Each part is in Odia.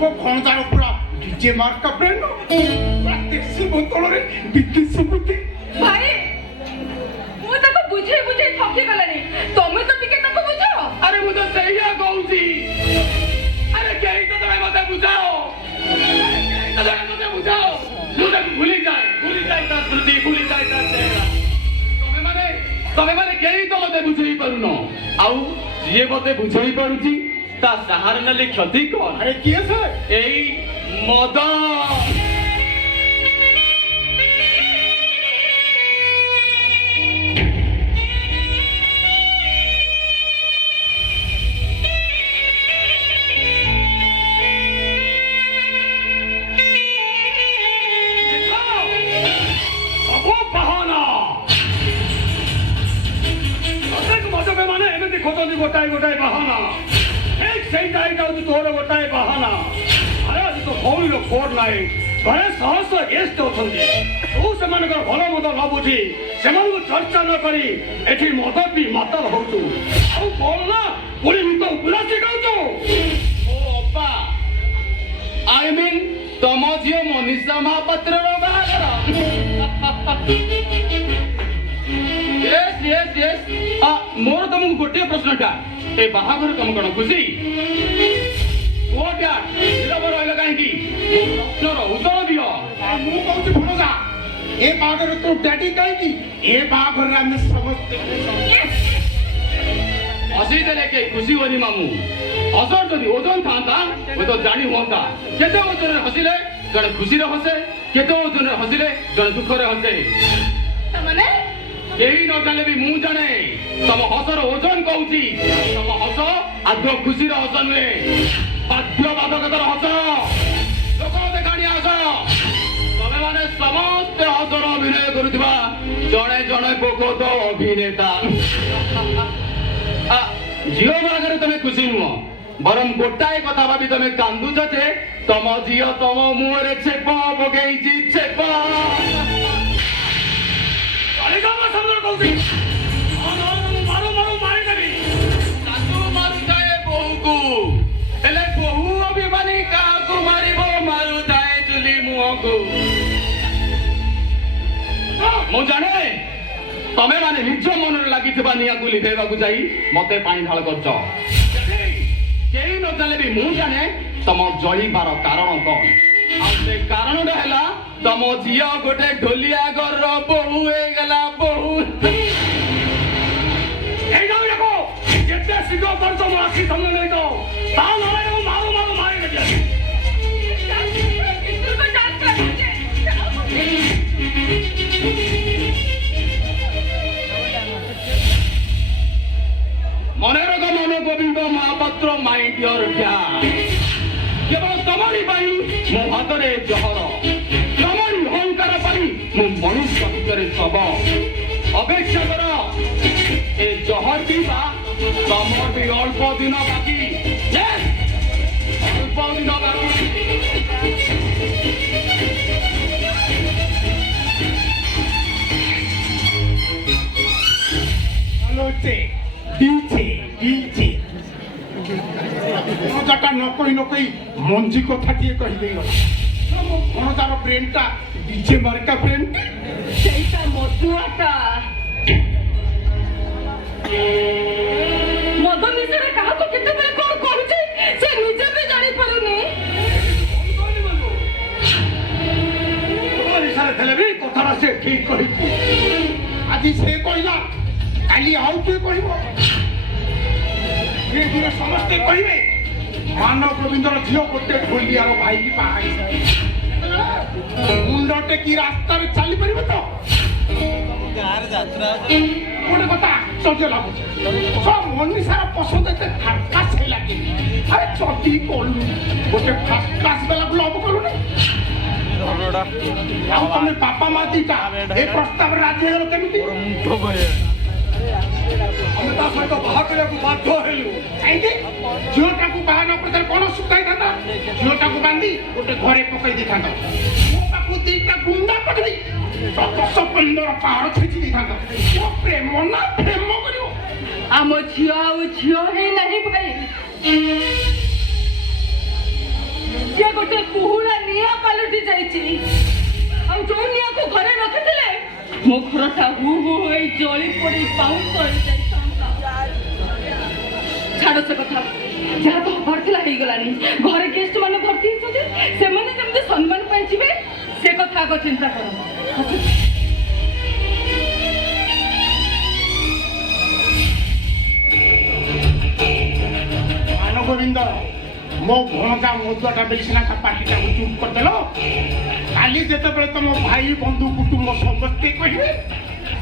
ମୋ ଭଣଜାର ପୁରା ଡିଜେ ମାର୍କା ବ୍ରାଣ୍ଡ ପୁରା ଦେଶୀ ବୋତଲରେ ବିଦେଶୀ ବୁଦ୍ଧି। ଭାଇ ମୁଁ ତାକୁ ବୁଝେଇ ବୁଝେଇ ଥକି ଗଲାଣି, ତମେ ତ ଟିକେ ତାକୁ ବୁଝାଅ। ଆରେ ମୁଁ ତ ସେଇଆ କହୁଛି, ଆରେ କେହି ତ ତମେ ମତେ ବୁଝାଅ, କେହି ତ ତମେ ମତେ ବୁଝାଅ। ମୁଁ ତାକୁ ଭୁଲିଯାଏ ତା ସ୍ମୃତି, ଭୁଲିଯାଏ ତା ଚେହେରା। ତମେ ମାନେ କେହି ତ ମତେ ବୁଝେଇ ପାରୁନ, ଆଉ ଯିଏ ମତେ ବୁଝେଇ ପାରୁଛି ତା ସାହାରା ନେଲେ କ୍ଷତି କଣ? ଆରେ କିଏ ସେ? ଏଇ ମଦ। गोटाए गोटाए बहाना एक सही टाइम तोर गोटाए बहाना। अरे आज तो भौणी कोड नाई घरे सहस्र गेस्ट होती तू से भल मद न बुझी से चर्चा न करी एठी मद पी मातल होतु आउ बोल ना पुरी मित उलासी कहतु। ओ अप्पा आई मीन तम झियो मनीषा महापात्र बाहागर। मोर तुमको गोटे प्रश्नटा ए बाहागर तुम कौन खुशी ओटा रही कहीं प्रश्नर उत्तर दियो। ମୁଁ କହୁଛି ଭଣଜା ଏ ବାହାଘର ତୋ ଡ୍ୟାଡି କାହିଁକି? ଏ ବାହାଘରରେ ଆମେ ସମସ୍ତେ हसी देले के खुशी होनी मामू हसर जदि ओजन था तो जानी हुआ केते ओजन हसिले जड़े खुशी रे हसे केते ओजन हसिले जड़े दुख रे हसे। तमने केही न जाने भी मु जाने तम हसर ओजन कहूची तम हस आद्य खुशी रे हस नुहे बाध्य बाधकतार हस लोक देखाणी हस तमे माने समस्त हसर अभिनय करुथिबा जणे जणे बोकत अभिनेता। झील बागरे तमे खुशी नुह बरम गोटाए कथा भाभी तमे कांदुच जे तम झील तम मुहरे छेप पकेइची छेप। जाने तमे माने निज मन लगी निया को लिभेवा को जाई मते पानी ढाल करछ केही न जाने भी मु जाने तम जळीबार कारण कौन आ से कारण हैला तम झिया गोटे ढोलिया घर बहु हे गला बहु ए जाऊ देखो जेते सिगो पर तो मासी सामने नहीं तो ता लड़ाई मारो मारो मारे के मनेरक मन Govind Mahapatra my dear dad केवल तमरी पाई मो हातरे जहर तमरी अहंकार पाई मो मनुष्य भितरे सब अपेक्षा कर ए जहर पीवा तमर भी अल्प दिन बाकी अल्प दिन बाकी। नकई मंजी कथा किए कही मो भणजार ब्रेनटा डीजे मार्का ब्रेन ସେଇଟା ମଦୁଆଟା ମଦ ନିଶାରେ କାହାକୁ କେତେବେଳେ କଣ କରୁଛି ସେ ନିଜେ ବି ଜାଣିପାରୁନି। निशारे थे भी कथा से ठीक कही आज से कहला काली आउ किए कह समस्ते कहे मानव गोविंदर झील गोटे ढोलियार भाई की बाहर मुंडटे की रास्ता चली पार तो गोटे कथा आश्चर्य लगुच सब मनीषार पसंद एत फार्कास लगे अरे चटी कलु गोटे फास्ट क्लास बेला लव कलु तुम बापा माँ दीटा ए प्रस्ताव राजी हो केमी सहित बाहा करने बाध्य हेलु कहीं झीलटा को बाहा न कर कौन सुखाई था झीलटा को बांधी गोटे घरे पकई दी था मो पाखु दीटा गुंडा पकड़ी 10-15 पहाड़ खींची दी था मो प्रेम ना प्रेम करियो आम झियो आउ झियो हे नहीं भाई ମୋ ଘରଟା ହୁ ହୁ ହୋଇ ଜଳି ପଡ଼ି ପାଉଁଶ ହୋଇଯାଇଥାନ୍ତା। ଛାଡ଼ ସେ କଥା, ଯାହା ତ ହବାର ଥିଲା ହେଇଗଲାଣି। ଘରେ ଗେଷ୍ଟ ମାନେ ଭର୍ତ୍ତି ହେଇଛନ୍ତି, ସେମାନେ ଯେମିତି ସମ୍ମାନ ପାଇଁ ଯିବେ ସେ କଥା ଆଗ ଚିନ୍ତା କର। ଗୋବିନ୍ଦ, ମୋ ଭଣଜା ମଦୁଆଟା ଦେଇ ସିନା ତା ପାଟିଟାକୁ ଚୁପ୍ କରିଦେଲ। କାଲି ଯେତେବେଳେ ତମ ଭାଇ ବନ୍ଧୁ କୁଟୁମ୍ବ ସମସ୍ତେ କହିବେ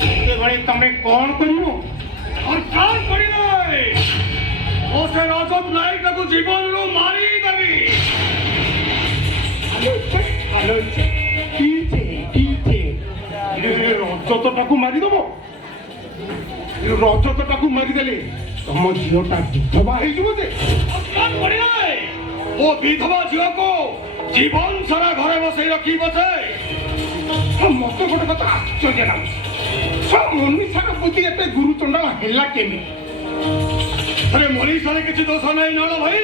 ସେତେବେଳେ ତମେ କ'ଣ କରିବ? सरकार करिले ओसे राजत नायकକୁ ଜୀବନରୁ ମାରିଦେବି। ଆଲୋ ରଜତଟାକୁ ମାରିଦବ? ରଜତଟାକୁ ମାରିଦେଲେ ତମ ଝିଅଟା ବିଧବା ହେଇଯିବ ଯେ। सरकार करिले ओ विधवा ଝିଅକୁ ଜୀବନ ସାରା ଘରେ ବସେଇ ରଖିବ ଯେ। ମତେ ଗୋଟେ କଥା ଆଶ୍ଚର୍ଯ୍ୟ ଲାଗୁଛି, ମନୀଷାର ବୁଦ୍ଧି ଏତେ ଗୁରୁଚଣ୍ଡାଳ ହେଲା କେମିତି? अरे मनीषाରେ କିଛି ଦୋଷ ନାହିଁ ନଳ ଭାଇ,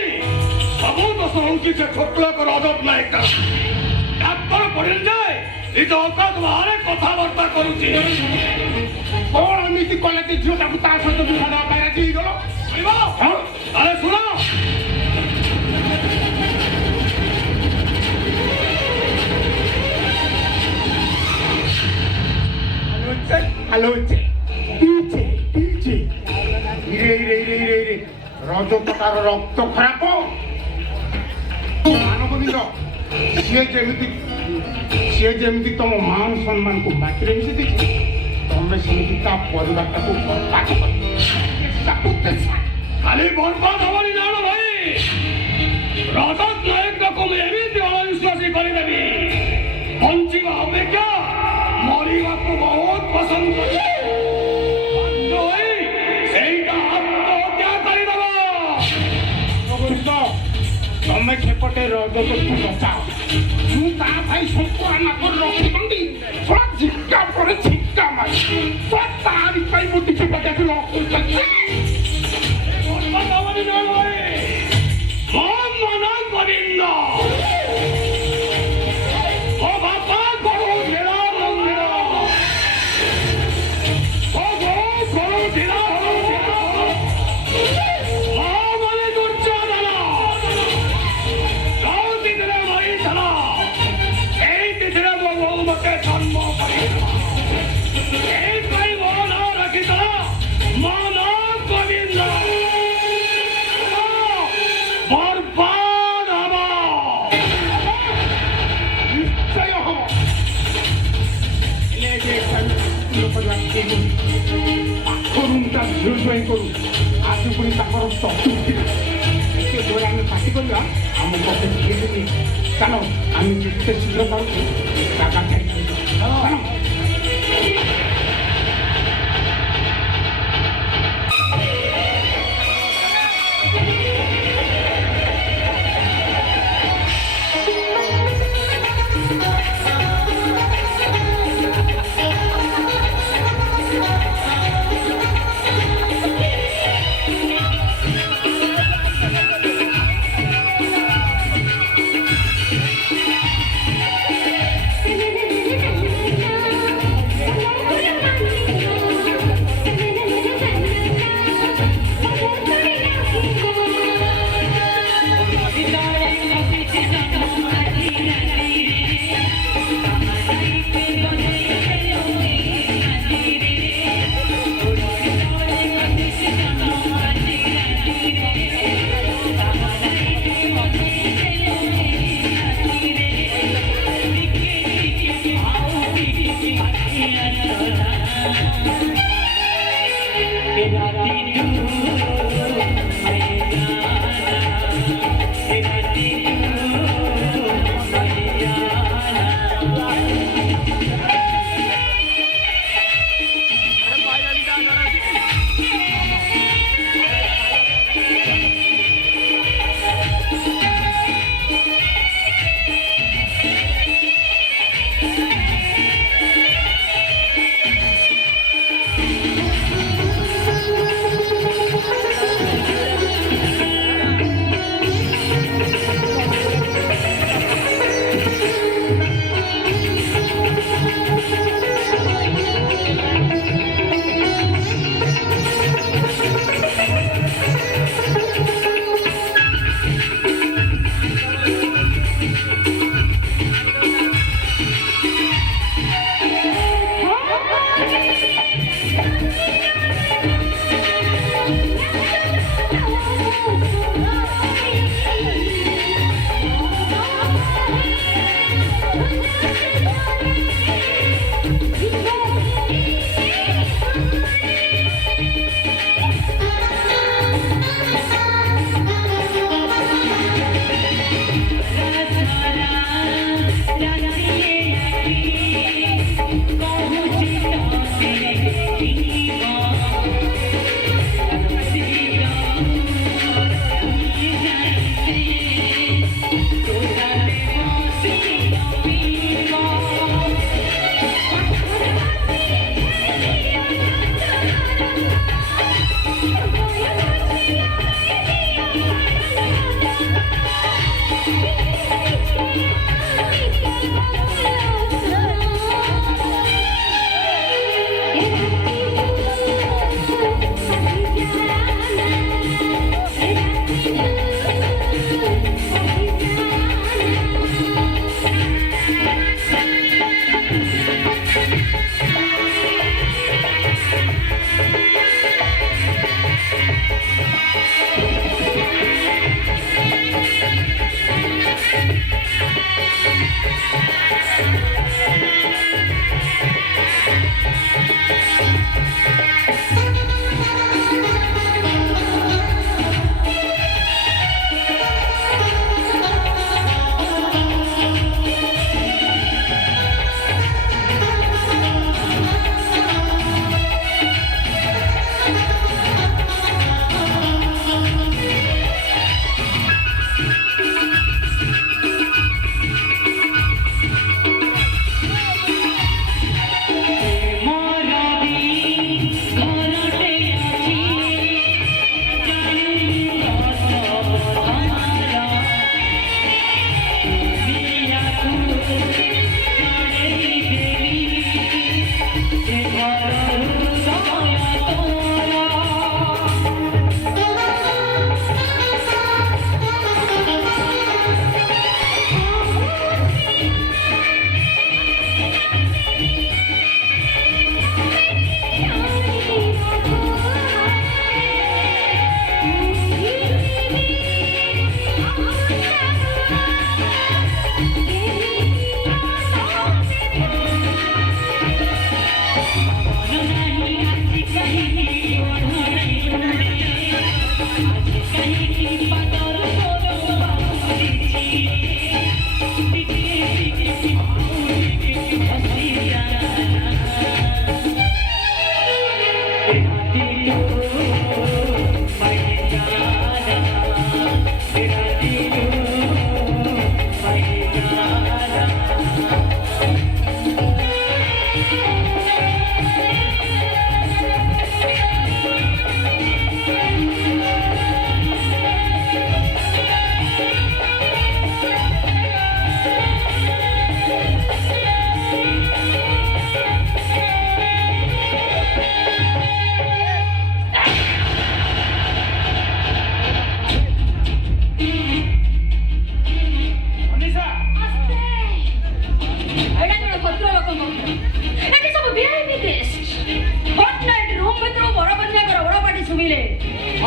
ସବୁ ଦୋଷ ହଉଛି ସେ ଛୋଟ ଲୋକ ରଜତ ନାୟକ। ଡାକ୍ତର ପଢିଲେ ଯେ ନିଜ ଅକାତ ବାହାରେ କଥାବାର୍ତ୍ତା କରୁଛି। କ'ଣ ଏମିତି କଲେ ଯେ ଝିଅଟାକୁ ତା ସହିତ ବିବାହ ଦେବା ପାଇଁ ରାଜି ହେଇଗଲ? ଆରେ ଶୁଣ, ରଜତଟାର ରକ୍ତ ଖରାପ। ମାନବୀର ସିଏ ଯେମିତି ତମ ମାନ ସମ୍ମାନକୁ ମାଟିରେ ମିଶି ଦେଇଛି, ତମେ ସେମିତି ତା ପରିବାରଟାକୁ ବର୍ବାଦ କରି ଖାଲି ବର୍ବାଦ ହବନି ଜାଣ ଭାଇ। ରଜତ ନାୟକକୁ ମୁଁ ଏମିତି ଅଣବିଶ୍ୱାସୀ କରିଦେବି, ବଞ୍ଚିବା ଅପେକ୍ଷା ମରିବାକୁ ବହୁତ ପସନ୍ଦ କରେ। ସେଇଟା ଆତ୍ମହତ୍ୟା କରିଦେବ। ତମେ ସେପଟେ ରଜତକୁ ବଚାଅ, ମୁଁ ତା ଭାଇ ଶଙ୍କୁଆ ନାକରେ ରଖିଛନ୍ତି। ଝିକା ପରେ ଝିକା ମାରି ତାରି ପାଇଁ ମୁଁ ଟିକେ ବେଟାକୁ ରଖୁଛନ୍ତି। ବର୍ବାଦ ହବନି ଜାଣ ଭାଇ। ମୋ ମନ ଗୋବିନ୍ଦ, ମୋ ବାପା କରୁଥିଲା ମନ୍ଦିର, ମୋ ବୋଉ କରୁଥିଲା କରୁ ଆଜି ପୁଣି ତାଙ୍କର ଚତୁର୍ଥୀ। ଏତେ ଜୋରେ ଆମେ ପାର୍ଟି କରିବା, ଆମ ପକ୍ଷେ ଟିକେ ଚାଲ ଆମେ ଯେତେ ଶୀଘ୍ର ପାରୁଛୁ ଜାଗା ଛାଡ଼ି ଚାଲ।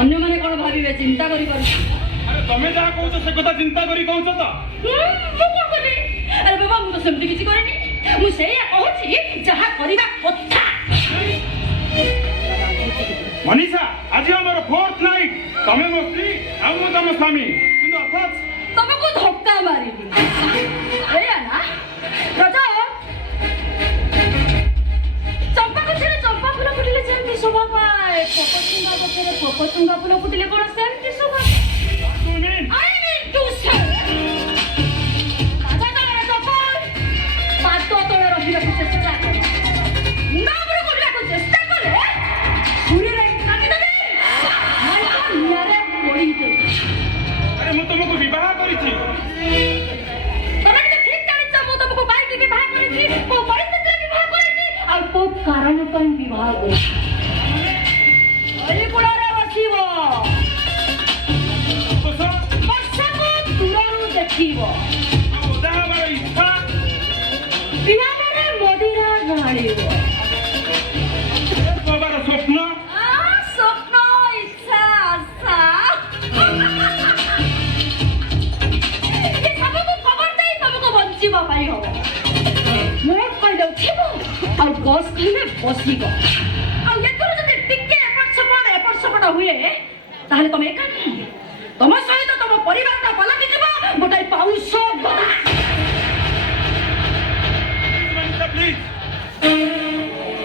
ଅନ୍ୟମାନେ କଣ ଭାବିବେ ଚିନ୍ତା କରି ପାରୁଛି। ଆରେ ତମେ ଯାହା କହୁଛ ସେ କଥା ଚିନ୍ତା କରି କହୁଛ ତ? ମୁଁ କଣ କରିବି? ଆରେ ବାବା ମୁଁ ତ ସେମିତି କିଛି କରିନି। ମୁଁ ସେଇଆ କହୁଛି ଯାହା କରିବା କଥା। ମନୀଷା ଆଜି ଆମର ଫୋର୍ଥ ନାଇଟ୍। ତମେ ମୋ ସ୍ତ୍ରୀ ଆଉ ମୁଁ ତମ ସ୍ୱାମୀ, କିନ୍ତୁ ଅଫକୋର୍ସ ତମକୁ ଧକ୍କା ମାରିବି। ଏଇଆ ନା ରଜା ଚମ୍ପା ଗଛରେ ଚମ୍ପା ଫୁଲ ଫୁଟିଲେ ଯେମିତି ଶୋଭା ପାଏ, ପୋକଚୁଙ୍ଗା ଗଛରେ ପୋକଚୁଙ୍ଗା ଫୁଲ ଫୁଟିଲେ କଣ ସେମିତି ଶୋଭା ପାଏ? I mean to say, ରାଜା ତମର ଚପଲ ପାଦ ତଳେ ରଖିବାକୁ ଚେଷ୍ଟା କର। ମୁଣ୍ଡ ଉପରକୁ ଉଠିବାକୁ ଚେଷ୍ଟା କଲେ ଛୁରୀରେ କାଟିଦେବି, ନହେଲେ ନିଆଁରେ ପୋଡ଼ିଦେବି। ଆରେ ମୁଁ ତମକୁ ବିବାହ କରିଛି। ତମେ ଟିକେ ଠିକ୍ ଜାଣିଛ ମୁଁ ତମକୁ କାହିଁକି ବିବାହ କରିଛି, କୋଉ ପରିସ୍ଥିତିରେ ବିବାହ କରିଛି, ଆଉ କୋଉ କାରଣ ପାଇଁ ବିବାହ କରିଛି। ହରିପୁରରେ ବସିବ, ବର୍ଷାକୁ ଦୂରରୁ ଦେଖିବ, ଓଦା ହେବାର ଇଚ୍ଛା, ପିଆନରେ ମଦିରା ଢାଳିବ। ହେବାର ସ୍ୱପ୍ନ, ସ୍ୱପ୍ନ ଇଚ୍ଛା ଆଶା ଏ ସବୁକୁ ଖବର ଦେଇ ତମକୁ ବଞ୍ଚିବା ପାଇଁ ହବ। ମୋଟ କହିଲେ ଉଠିବ ଆଉ ବସ୍ କହିଲେ ବସିବ। ଆଉ ଏଥିରୁ ଯଦି ଟିକେ ଏପଟ ସେପଟ ହୁଏ ତାହେଲେ ତମେ ଏକା ନୁହଁ, ତମ ସହିତ ତମ ପରିବାରଟା ପଲାଟି ଯିବ ଗୋଟାଏ ପାଉଁଶ ଗଦା। ପ୍ଲିଜ।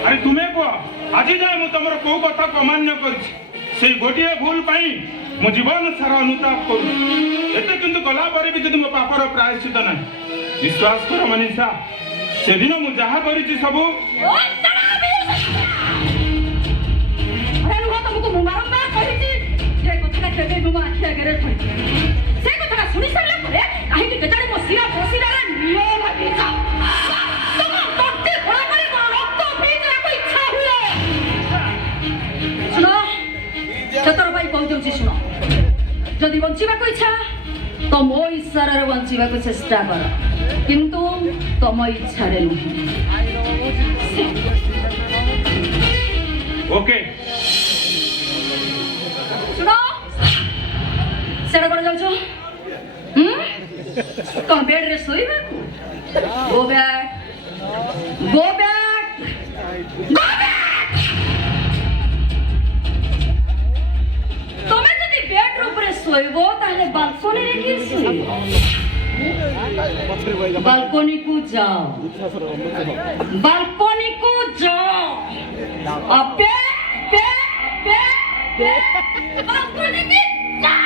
ଆରେ ତୁମେ କୁହ ଆଜି ଯାଏ ମୁଁ ତମର କୋଉ କଥାକୁ ଅମାନ୍ୟ କରିଛି? ସେଇ ଗୋଟିଏ ଭୁଲ ପାଇଁ ମୁଁ ଜୀବନ ସାରା ଅନୁତାପ କରୁଛି। ଏତେ କିନ୍ତୁ ଗଲା ପରେ ବି ଯଦି ମୋ ପାପର ପ୍ରାୟଶ୍ଚିତ ନାହିଁ। ବିଶ୍ୱାସ କର ମନୀଷା, ସେଦିନ ମୁଁ ଯାହା କରିଛି ସବୁ ତମକୁ ମୁଁ ବାରମ୍ବାର କହିଛି ସେ କଥାଟା କେବେ ମୋ ଆଖି ଆଗରେ ଧରିଛି। ସେ କଥାଟା ଶୁଣି ସାରିଲା ପରେ କାହିଁକି କେଜାଣି ମୋ ଶିରା ପ୍ରଶିରାରେ ନିଅ ଲାଗିଛ। ତମ ତଣ୍ଟି ଫୋଳା କରି ମୋର ରକ୍ତ ପିଇବାକୁ ଇଚ୍ଛା ହୁଏ। ଶୁଣ, ସେଥର ପାଇଁ କହିଦେଉଛି ଶୁଣ, ଯଦି ବଞ୍ଚିବାକୁ ଇଚ୍ଛା ତ ମୋ ଇଚ୍ଛାରେ ବଞ୍ଚିବାକୁ ଚେଷ୍ଟା କର, କିନ୍ତୁ ତମ ଇଚ୍ଛାରେ ନୁହେଁ। ଓକେ। ଶୁଣ, ସେଟା କୁଆଡ଼େ ଯାଉଛ? କଣ ବେଡରେ ଶୋଇବାକୁ? Go back. Go back. Go back. ତମେ ଯଦି ବେଡ୍ ଉପରେ ଶୋଇବ ତାହେଲେ ବାଲକୋନିରେ କିଏ ଶୋଇବ? ବାଲକୋନିକୁ ଯାଅ। ବାଲକୋନିକୁ ଯାଅ। ଆପେ पे पे पे बालकୋନିକୁ ଯାଅ।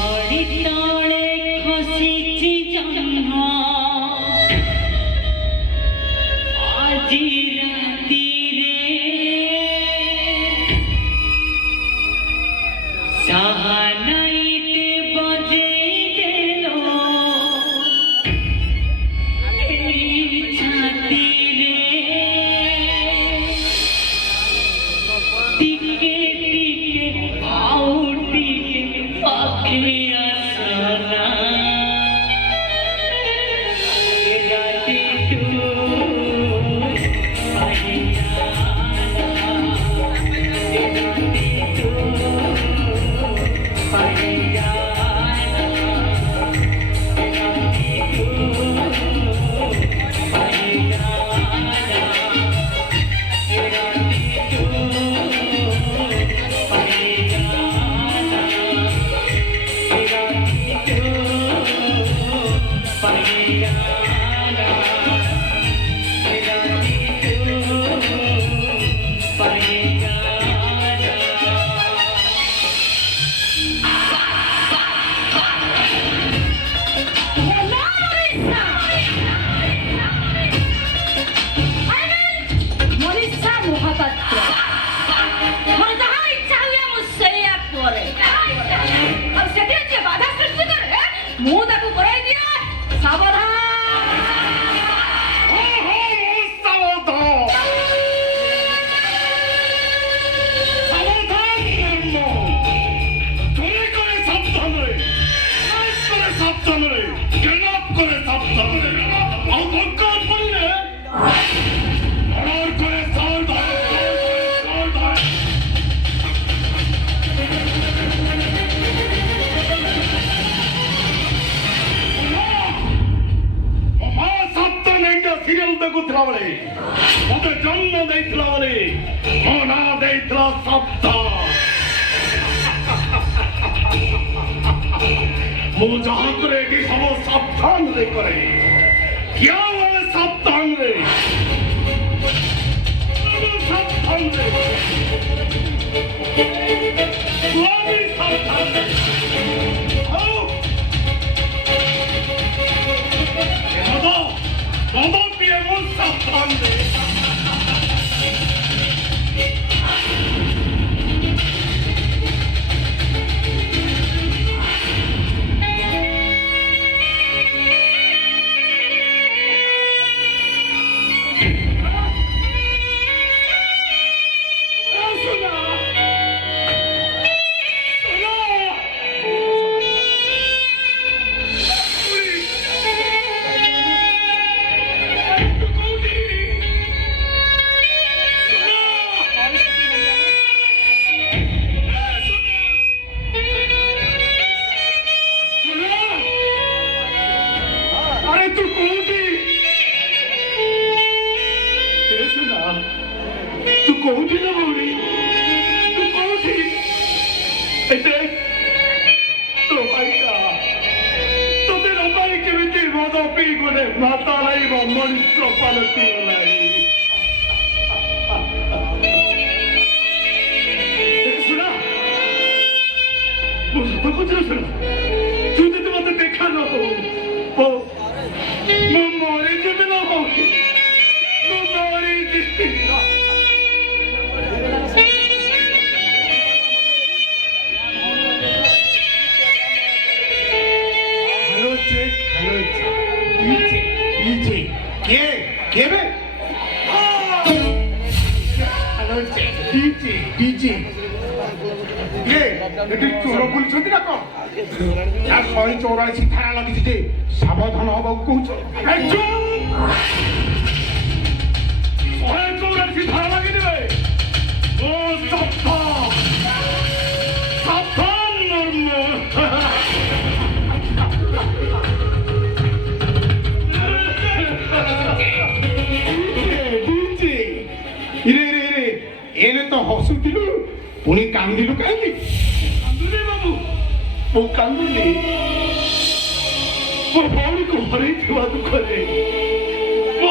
ଘଡ଼ି ତଳେ ଖସିଛି ଜହ୍ନ ଆଜି ରାତିରେ ସାହାନାଇଟ ବଜେଇ ଦେଲ ଏଇ ଛାତିରେ ଟିକେ ଟିକେ ଆଉ ଟିକେ ପାଖେ ଆସନା ରାତି ତୁ ମୁଁ ତାକୁ କରାଇ ଦିଅ ସାବଧାନ। ଦେଖୁଥିଲା ବେଳେ ମତେ ଜନ୍ମ ଦେଇଥିଲା ବେଳେ ମୋ ନାଁ ଦେଇଥିଲା ଶବ୍ଦ। ମୁଁ ଯାହା କରେ ଏଠି ସବୁ ସାବଧାନରେ କରେ। କିଆ ବେଳେ ସାବଧାନରେ ସାବଧାନରେ ସାବଧାନରେ todo piemo sapante. तू कोठी ना बोली तू कोठी ऐसे तो भाई का तो तेरा भाई के बेटे वादा पी गोने माता लाई वो मनुष्य पालती लाई सुना मुझे तो कुछ नहीं सुना तूने तो मत देखा ना वो मोरी जब ना हो मोरी जिसका चोर बुलुंट ना कौन या 184 धारा लगी सावधान हवा कौच 184 धारा लगी सावधान ପୁଣି କାନ୍ଦିଲୁ କାହିଁକି? କାନ୍ଦୁନି ବାବୁ, ମୁଁ କାନ୍ଦୁନି। ମୋ ଭଉଣୀକୁ ହରେଇଥିବା ଦୁଃଖରେ ମୋ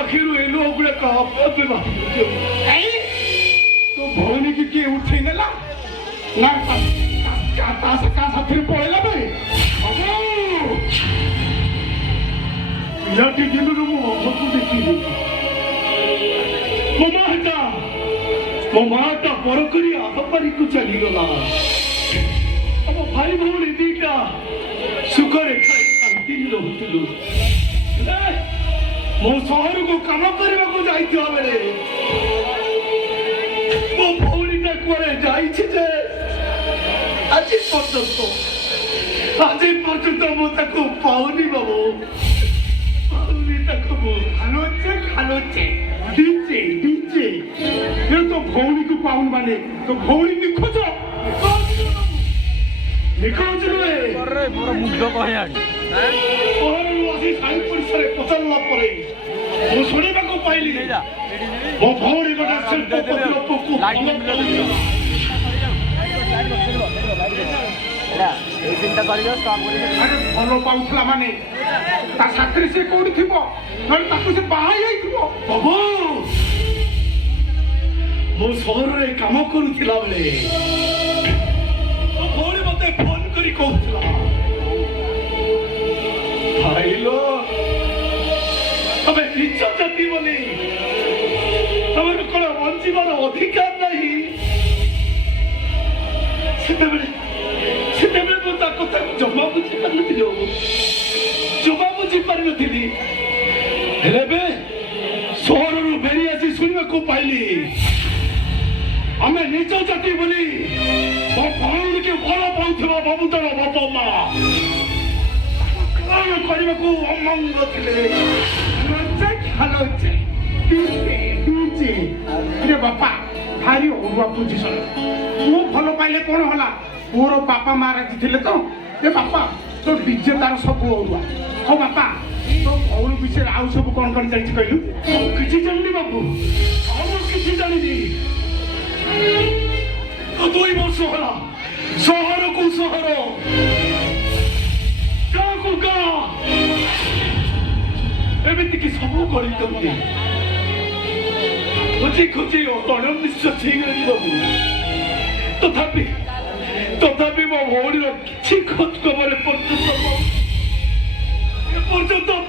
ଆଖିରୁ ଏ ଲୁହ ଗୁଡାକ ଆପେ ଆପେ ବାହାରୁଛି। ତୋ ଭଉଣୀକି କିଏ ଉଠେଇ ନେଲା ନା ତା ସାଥିରେ ପଳେଇଲା ବେ? ପିଲାଟି ଦିନରୁ ମୁଁ ଅଭକୁ ଦେଖିଲି। ମୋ ମାଟା ପର କରି ଆହପାରିକୁ ଚାଲିଗଲା। ଆମ ଭାଇ ଭଉଣୀ ଦିଟା ସୁଖରେ ଖାଇ ଶାନ୍ତିରେ ରହୁଥିଲୁ। ମୁଁ ସହରକୁ କାମ କରିବାକୁ ଯାଇଥିବା ବେଳେ ମୋ ଭଉଣୀଟା କୁଆଡେ ଯାଇଛି ଯେ ଆଜି ପର୍ଯ୍ୟନ୍ତ ମୁଁ ତାକୁ ପାଉନି ବାବୁ। ପାଉନି ତାକୁ ମୁଁ। ଖାଲୋଚେ ଡିଜେ ତୋ ଭଉଣୀକୁ ପାଉନି ମାନେ ତୋ ଭଉଣୀ ନିଖୋଜ ନୁହେଁ। ସହରରୁ ଆସି ସାହି ପଡ଼ିଶାରେ ପଚାରିଲା ପରେ ମୁଁ ଶୁଣିବାକୁ ପାଇଲି ମୋ ଭଉଣୀ ଗୋଟେ ଶିଳ୍ପପତି ପୁଅକୁ ଭଲ ପାଉଥିଲା ମାନେ ତା ସାଥିରେ ସେ କୋଉଠି ଥିବ, ନହେଲେ ତାକୁ ସେ ବାହା ଯାଇଥିବ। ବାବୁ, ମୁଁ ସହରରେ କାମ କରୁଥିଲା ବେଳେ ମୋ ଭଉଣୀ ମତେ ଫୋନ କରି କହୁଥିଲା, ଭାଇଲୋ ତମେ ନିଜ ଜାତି ବୋଲି ତମର କଣ ବଞ୍ଚିବାର ଅଧିକାର ନାହିଁ? ସେତେବେଳେ ମୁଁ ତା କଥାକୁ ଜମା ବୁଝିପାରିନଥିଲି। ହେଲେ ଏବେ ସହରରୁ ଫେରି ଆସି ଶୁଣିବାକୁ ପାଇଲି ଆମେ ନିଜ ଜାତି ବୋଲି ମୋ ଭଉଣୀକୁ ଭଲ ପାଉଥିବା ବାବୁଙ୍କର ବାପା ମା କଣ କରିବାକୁ ଅମଙ୍ଗ ଥିଲେ। ବାପା ଭାରି ଅରୁଆ ପୋଜିସନ। ପୁଅ ଭଲ ପାଇଲେ କଣ ହେଲା? ପୁଅର ବାପା ମା ରାଜି ଥିଲେ ତ? ଏ ବାପା ତୋ ଡିଜେ ତାର ସବୁ ଅରୁଆ। ହଉ ବାପା, ତୋ ଭଉଣୀ ବିଷୟରେ ଆଉ ସବୁ କଣ କଣ ଚାଲିଛି କହିଲୁ? ମୁଁ କିଛି ଜାଣିନି ବାବୁ, ଆଉ କିଛି ଜାଣିନି। 2 ବର୍ଷ ହେଲା ସହରକୁ ସହର, ଗାଁକୁ ଗାଁ, ଏମିତିକି ସବୁ ଗଳିକନ୍ତି ଖୋଜି ଅଣନିଶ୍ୱାସ ହେଇଗଲାଣି ବାବୁ। ତଥାପି ମୋ ଭଉଣୀର କିଛି ଖୋଜ ଖବର ଏପର୍ଯ୍ୟନ୍ତ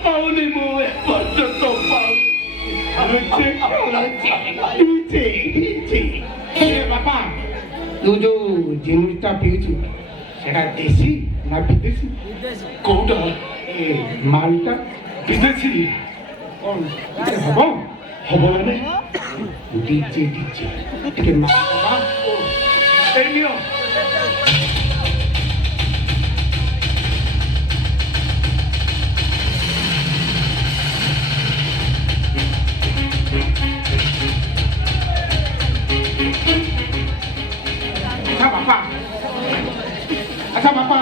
ପାଉନି। ମୁଁ ଏପର୍ଯ୍ୟନ୍ତ ପାଉନି। ବାପା, ତୁ ଯୋଉ ଜିନିସଟା ପିଉଛୁ ସେଟା ଦେଶୀ ନା ବିଦେଶୀ? କୋଉଟା? ଏ ମାଲଟା ବିଦେଶୀ। କଣ ହବ? ହବ ମାନେ ଡିଜେ ଟିକେ ମାଲ ବାବା। এই নিয় ଆଚ୍ଛା ବାପା,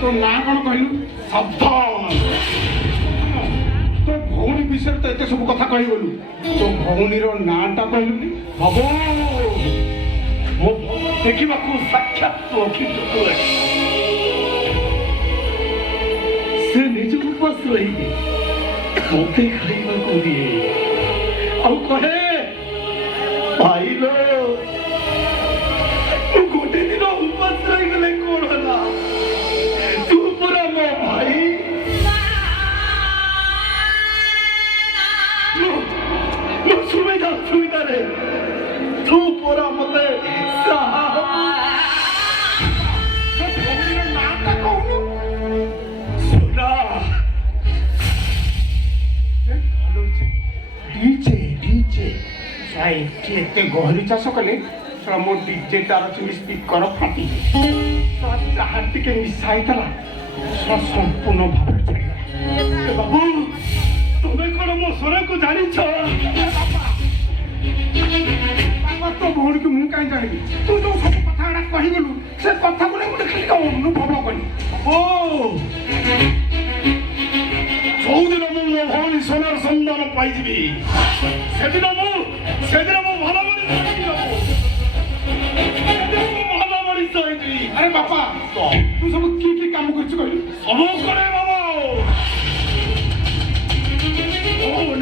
ତୋ ନାଁ କଣ କହିଲୁ? ସାବଧାନ। ତୋ ଭଉଣୀ ବିଷୟରେ ତ ଏତେ ସବୁ କଥା କହିଗଲୁ, ତୋ ଭଉଣୀର ନାଁଟା କହିଲୁନି? ବାବୁ, ମୋ ଦେଖିବାକୁ ସାକ୍ଷାତ ଅଖିଳ। ସେ ନିଜ ଉପାସ ରହି ମତେ ଖାଇବାକୁ ଦିଏ ଆଉ କହେ, ଭାଇଲୋ ମୁଁ ଗୋଟେ ଦିନ ଉପାସ ରହିଗଲେ କଣ ହେଲା? ତୁ ପୁରା ମୋ ଭାଇ। ସୁବିଧାରେ ତୁ ପୁରା ମତେ ନାଁଟା କହୁନୁ? ସୁନା। ଡିଜେ ଏଠି ଏତେ ଗହଳି ଚାଷ କଲେ ମୋ ଡିଜେ ତାର ସ୍ପିକର ଫାଟି ଯାହା ଟିକେ ମିଶା ହେଇଥିଲା ସମ୍ପୂର୍ଣ୍ଣ ଭାବରେ ଛାଡ଼ିଗଲା। ବାବୁ, ତୁମେ କଣ ମୋ ସ୍ୱରକୁ ଜାଣିଛ? ବାବା, ତୋ ଭଉଣୀକୁ ମୁଁ କାହିଁ ଜାଣିବି? ତୁ ଯୋଉ ସବୁ କଥା ଗୁଡା କହିଗଲୁ ସେ କଥା ଗୁଡା ଗୋଟେ ଖାଲି ଅନୁଭବ କଲି। ଯୋଉଦିନ ମୁଁ ମୋ ଭଉଣୀ সোনার সন্ধান পাইଯିବି ସେଦିନ ମୁଁ ଭଲ ମଣିଷ କାମ କରୁଛୁ କହିଲୁ? ସବୁ କରେ ବାବା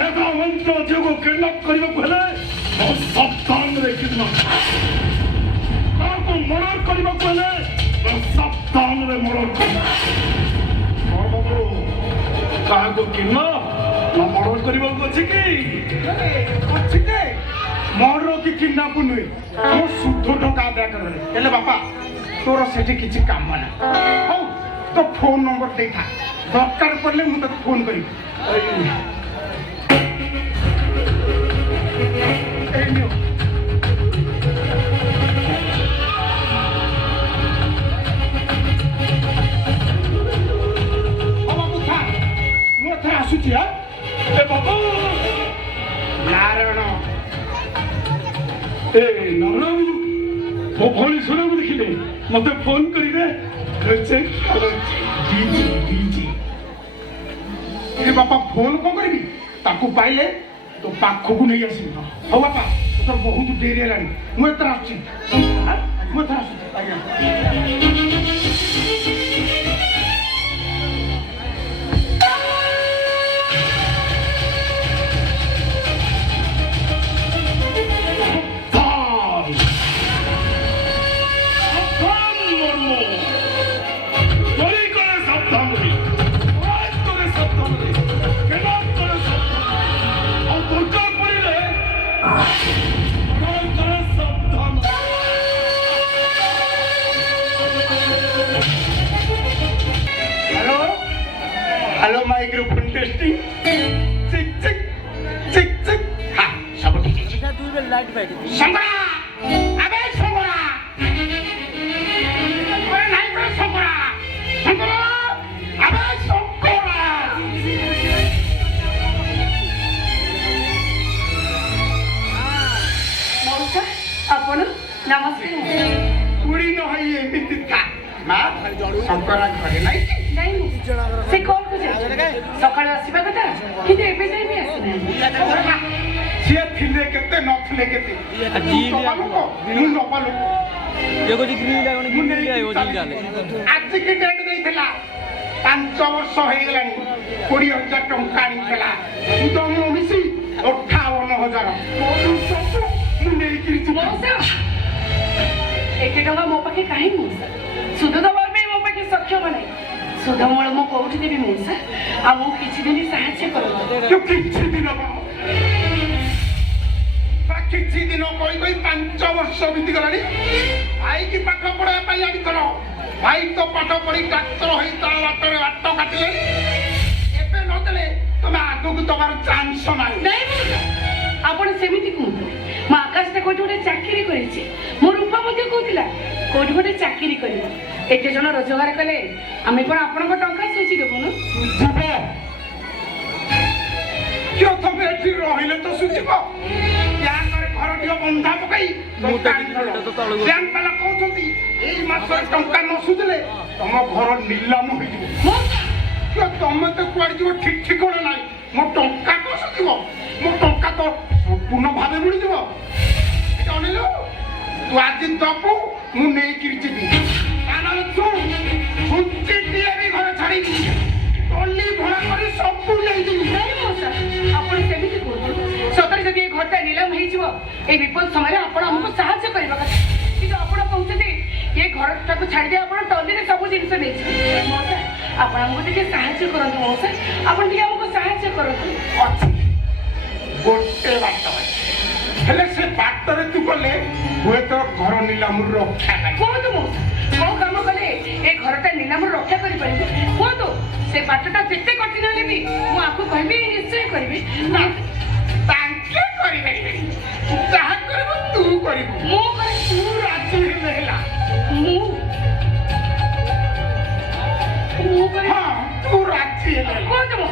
ନେତା ମନ୍ତ୍ର ଝିଅକୁ କିଡନାପ କରିବାକୁ ହେଲେ ସାବଧାନରେ କିଡନାପ କାହାକୁ ମର୍ଡର କରିବାକୁ ହେଲେ ସାବଧାନରେ ମର୍ଡର କାହାକୁ କିଡନାପ ନା ମର୍ଡର କରିବାକୁ ଅଛି କି? ଅଛି ଯେ ମର୍ଡର କି କିଡନାପ ନୁହେଁ, ମୋ ଶୁଦ୍ଧ ଟଙ୍କା ଆଦାୟ କରରେ। ହେଲେ ବାପା ତୋର ସେଠି କିଛି କାମ ନାହିଁ। ହଉ ତୋ ଫୋନ ନମ୍ବର ଦେଇଥା, ଦରକାର ପଡ଼ିଲେ ମୁଁ ତୋତେ ଫୋନ କରିବି। ଏଇ ନିଅ। ହଉ ବାବୁ ଥା, ମୁଁ ଏଥର ଆସୁଛି। ଏ ବାବୁ ନାରାୟଣ ଏ ନାରାୟଣ ମୋ ଭଉଣୀ ଶୁଣକୁ ଦେଖିଲେ ମତେ ଫୋନ କରିବେ। ବାପା ଫୋନ କଣ କରିବି, ତାକୁ ପାଇଲେ ତୋ ପାଖକୁ ନେଇ ଆସିବି। ହଉ ବାପା ତୋର ବହୁତ ଡେରି ହେଲାଣି, ମୁଁ ଏଥର ଆସୁଛି। ମୁଁ ଏଥର ଆସୁଛି ଆଜ୍ଞା। हेलो माइक्रोफोन टेस्टिंग चिक चिक चिक चिक। हाँ सब ठीक है। संगरा अबे संगरा अरे नहीं बे संगरा संगरा अबे संगरा। मौसा आपण नमस्ते। कुड़ी न है ये मित्र का मां संगरा घरे नहीं ନାଇଁ ସେ କଲ୍ କୁ ଯାଇ ସକାଳୁ ଆସିବା କଥା କିନ୍ତୁ ଏବେ ଯାଇ ବି ଆସିନାହାନ୍ତି। ସିଏ ଥିଲେ କେତେ ନଥିଲେ କେତେ ନବା ଲୋକ ମୁଁ ନବା ଲୋକ। ଆଜି କି ଡେଟ୍ ଦେଇଥିଲା 5 ବର୍ଷ ହେଇଗଲାଣି 20,000 ଟଙ୍କା ଆଣିଥିଲା ସୁଧ ମୁଁ ମିଶି 58,000 ମୁଁ ନେଇକିରି ମଉସା ଏତେ ଟଙ୍କା ମୋ ପାଖେ କାହିଁ ମଉସା ସୁଧ ଦେବା ପାଇଁ ମୋ ପାଖେ ସକ୍ଷମ ନାହିଁ। ସୁଧମୂଳ ମୁଁ କୋଉଠି ଦେବି ମଉସା? ଆଉ ମୁଁ କିଛି ଦିନ ସାହାଯ୍ୟ କରନ୍ତୁ। କିଛି ଦିନ କିଛି ଦିନ କହି କହି 5 ବର୍ଷ ବିତିଗଲାଣି। ଭାଇକି ପାଠ ପଢିବା ପାଇଁ ଆଣିଥିଲ, ଭାଇ ତ ପାଠ ପଢି ଡାକ୍ତର ହେଇ ତା ବାଟରେ ବାଟ କାଟିଲେ। ଏବେ ନଦେଲେ ତମେ ଆଗକୁ ଦବାର ଚାନ୍ସ ନାହିଁ। ନାଇଁ ଆପଣ ସେମିତି କୁହନ୍ତୁ। ମୁଁ ଆକାଶଟା କୋଉଠି ଗୋଟେ ଚାକିରି କରିଛି, ମୋ ରୂପା ମଧ୍ୟ କହୁଥିଲା କୋଉଠି ଗୋଟେ ଚାକିରି କରିବ। ଏତେ ଜଣ ରୋଜଗାର କଲେ ଆମେ କଣ ଆପଣଙ୍କ ଟଙ୍କା ସୁଝି ଦେବୁନୁ? ତମେ ଏଠି ରହିଲେ ତ ସୁଝିବ। ଘରଟିଏ ବନ୍ଧା ପକାଇ ବ୍ୟାଙ୍କ ବାଲା କହୁଛନ୍ତି ଏଇ ମାସରେ ଟଙ୍କା ନ ସୁଝିଲେ ତମ ଘର ନିଲାମ ହେଇଯିବ। ତମେ ତ କୁଆଡେ ଯିବ ଠିକ ଠିକଣା ନାହିଁ। ମୋ ଟଙ୍କା ତ ସୁଝିବ, ମୋ ଟଙ୍କା ତ ସମ୍ପୂର୍ଣ୍ଣ ଭାବେ ମିଳିଯିବ। ଅନେଇଲୁ ତୁ ଆଜି ଦବୁ ମୁଁ ନେଇକିରି ଯିବି। ଛୁଟିଟିଏ ବି ଘରେ ଛାଡ଼ିବି, ଟଲି ଭଡ଼ା କରି ସବୁ ନେଇଯିବି। ଆପଣ ସେମିତି କୁହନ୍ତୁ। ସତରେ ଯଦି ଏ ଘରଟା ନିଲାମ ହେଇଯିବ এই ବିପଦ ସମୟରେ ଆପଣ ଆମକୁ ସାହାଯ୍ୟ କରିବା କଥା। କିନ୍ତୁ ଆପଣ କହୁଛନ୍ତି ଏ ଘରଟାକୁ ଛାଡ଼ିଦେଇ ଆପଣ ଟଲିରେ ସବୁ ଜିନିଷ ନେଇଯିବେ। ମଉସା ଆପଣ ଆମକୁ ଟିକେ ସାହାଯ୍ୟ କରନ୍ତୁ। ମଉସା ଆପଣ ଟିକେ ଆମକୁ ସାହାଯ୍ୟ କରନ୍ତୁ। ଅଛି ଗୋଟେ ବାଟ ହେଲେ ସେ ବାଟରେ ତୁ ଗଲେ ହୁଏତ ଘର ନିଲାମରୁ ରକ୍ଷା ନାହିଁ। କୁହନ୍ତୁ ମଉସା କୋଉ କାମ କଲେ ଏ ଘରଟା ନିଲାମରୁ ରକ୍ଷା କରିପାରିବେ କୁହନ୍ତୁ। ସେ ବାଟଟା ଯେତେ କଠିନ ହେଲେ ବି ମୁଁ ଆକୁ କହିବି, ନିଶ୍ଚୟ କରିବି। ନା ତାଙ୍କେ କରିପାରିବେନି, ଯାହା କରିବୁ ତୁ କରିବୁ। ମୁଁ ତୁ ରାଜି ହେଲେ ହେଲା। ହଁ ତୁ ରାଜି ହେଲେ କୁହନ୍ତୁ ମୁଁ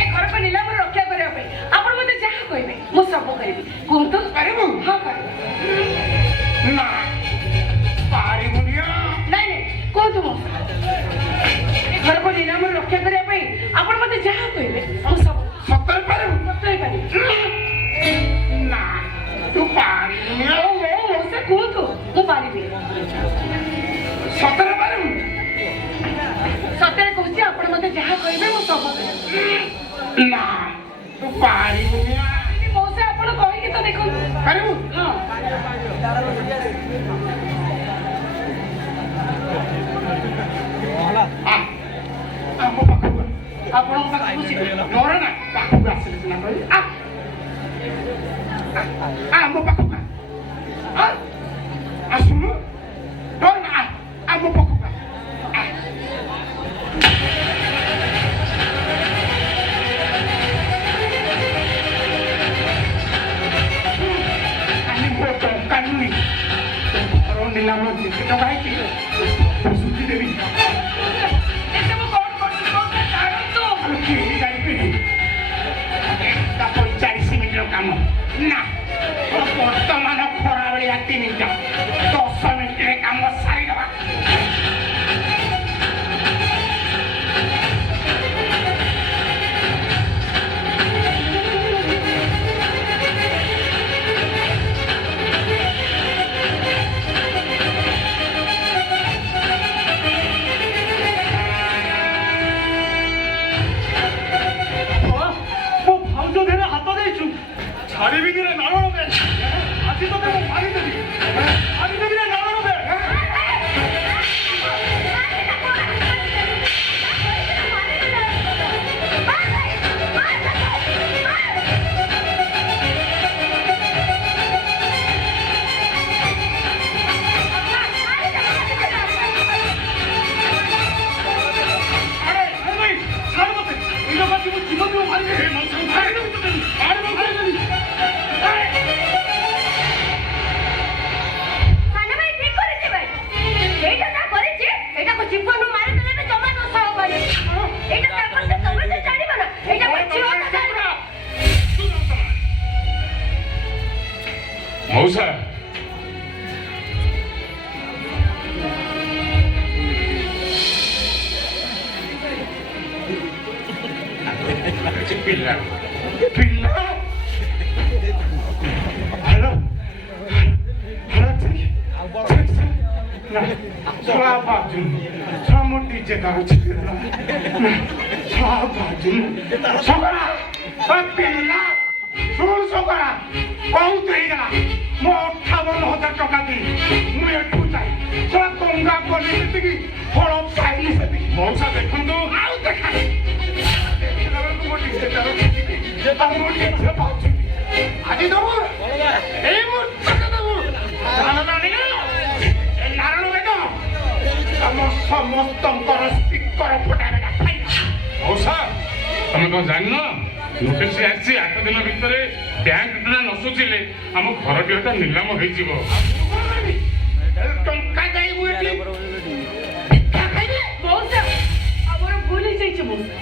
ଏ ଘରକୁ ନିଲାମରୁ ରକ୍ଷା କରିବା ପାଇଁ ଆପଣ ମତେ ଯାହା କହିବେ ମୁଁ ସବୁ କରିବି। କୁହନ୍ତୁ ପାରିବୁ? ହଁ କରିବି। ନା ପାରିବୁନି। ନାଇଁ ନାଇଁ କୁହନ୍ତୁ ମୁଁ ଏ ଘରକୁ ନିଲାମରୁ ରକ୍ଷା କରିବା ପାଇଁ ଆପଣ ମତେ ଯାହା କହିବେ ମୁଁ ସବୁ ସତରେ ପାରିବୁ? ସତରେ ପାରିବି। ନା ତୁ ପାରିବୁନି। ମଉସା କୁହନ୍ତୁ ମୁଁ ପାରିବି। ସତରେ ପାରିବୁ? ନା ତୁ ପାରିବୁନି ମଉସା ଆପଣ କହିକି ତ ଦେଖନ୍ତୁ। ପାରିବୁ ଆମ ପାଖକୁ ଆପଣଙ୍କ ପାଖକୁ ଡର ନା ପାଖକୁ ଆସିଲେ ସିନା କହିବି ଆମ ପାଖକୁ ଆସୁନୁ ଡର ନା ଆମ ପାଖକୁ କାନୁନି ଘର ନିଲାମ ଯେତେ ଟଙ୍କା ହେଇଛି ସୁଝି ଦେବି ଏସବୁ କଣ କରୁଛନ୍ତି ମଉସା ଛାଡ଼ନ୍ତୁ। ଏଟା 45 ମିନିଟର କାମ ନା ବର୍ତ୍ତମାନ ଖରାବେଳିଆ 3ଟା 10 ମିନିଟରେ କାମ ସାରିଦେବା। ଛାଡ଼ିବିନିରେ ନାରଣ ଦେ ଆଜି ତତେ ମୁଁ ମାରିଦେବି ମାରିଦେବିରେ ନାରଣ ଦେ ଛାଡ଼ ମତେ ଏଇ ବାକି ମୁଁ ଜୀବନ ମାରିଦେବି ମାରିଦେବି ତତେ ମାରିଦେବି ମଉସା ପିଲା ପିଲା ହ୍ୟାଲୋ ଛୁଆ ବାଜୁନ ଛୁଆ ମୋ ଡିଜେ ତାର ଛିଡ଼ିଲା ଛୁଆ ବାଜୁନ ସକରା ପିଲା ଶୁଣ ସକରା ବହୁତ ହେଇଗଲା ମୁଁ 58,000 ଟଙ୍କା ଦେଇ ମୁଁ ଏଠୁ ଯାଇ ଛୁଆ ଗଙ୍ଗା କଲି ସେତିକି ଫଳ ପାଇଲି ସେତିକି ମଉସା ଦେଖନ୍ତୁ ଆଉ ଦେଖା ଦେଖିଲା ବେଳକୁ ମୋ ଡିଜେ ତାର ଛିଡ଼ିକି ଆଉ ମୋ ଡିଜେ ବାଜୁନି ଆଜି ଦେବୁ ଏଇ ମୁହୂର୍ତ୍ତରେ ଦେବୁ ନାରାୟଣ ବେଦ ଆମ ସମସ୍ତଙ୍କର ସ୍ପିକର ଫଟାଇଲା ମଉସା ତମେ କଣ ଜାଣିନ ନୋଟିସ୍ ଆସିଛି 8 ଦିନ ଭିତରେ ବ୍ୟାଙ୍କ ଟଙ୍କା ନ ସୁଝିଲେ ଆମ ଘରଟି ନିଲାମ ହେଇଯିବ ଟଙ୍କା ଦେଇ ମଉସା ଆମର ଭୁଲ ହେଇଯାଇଛି ମଉସା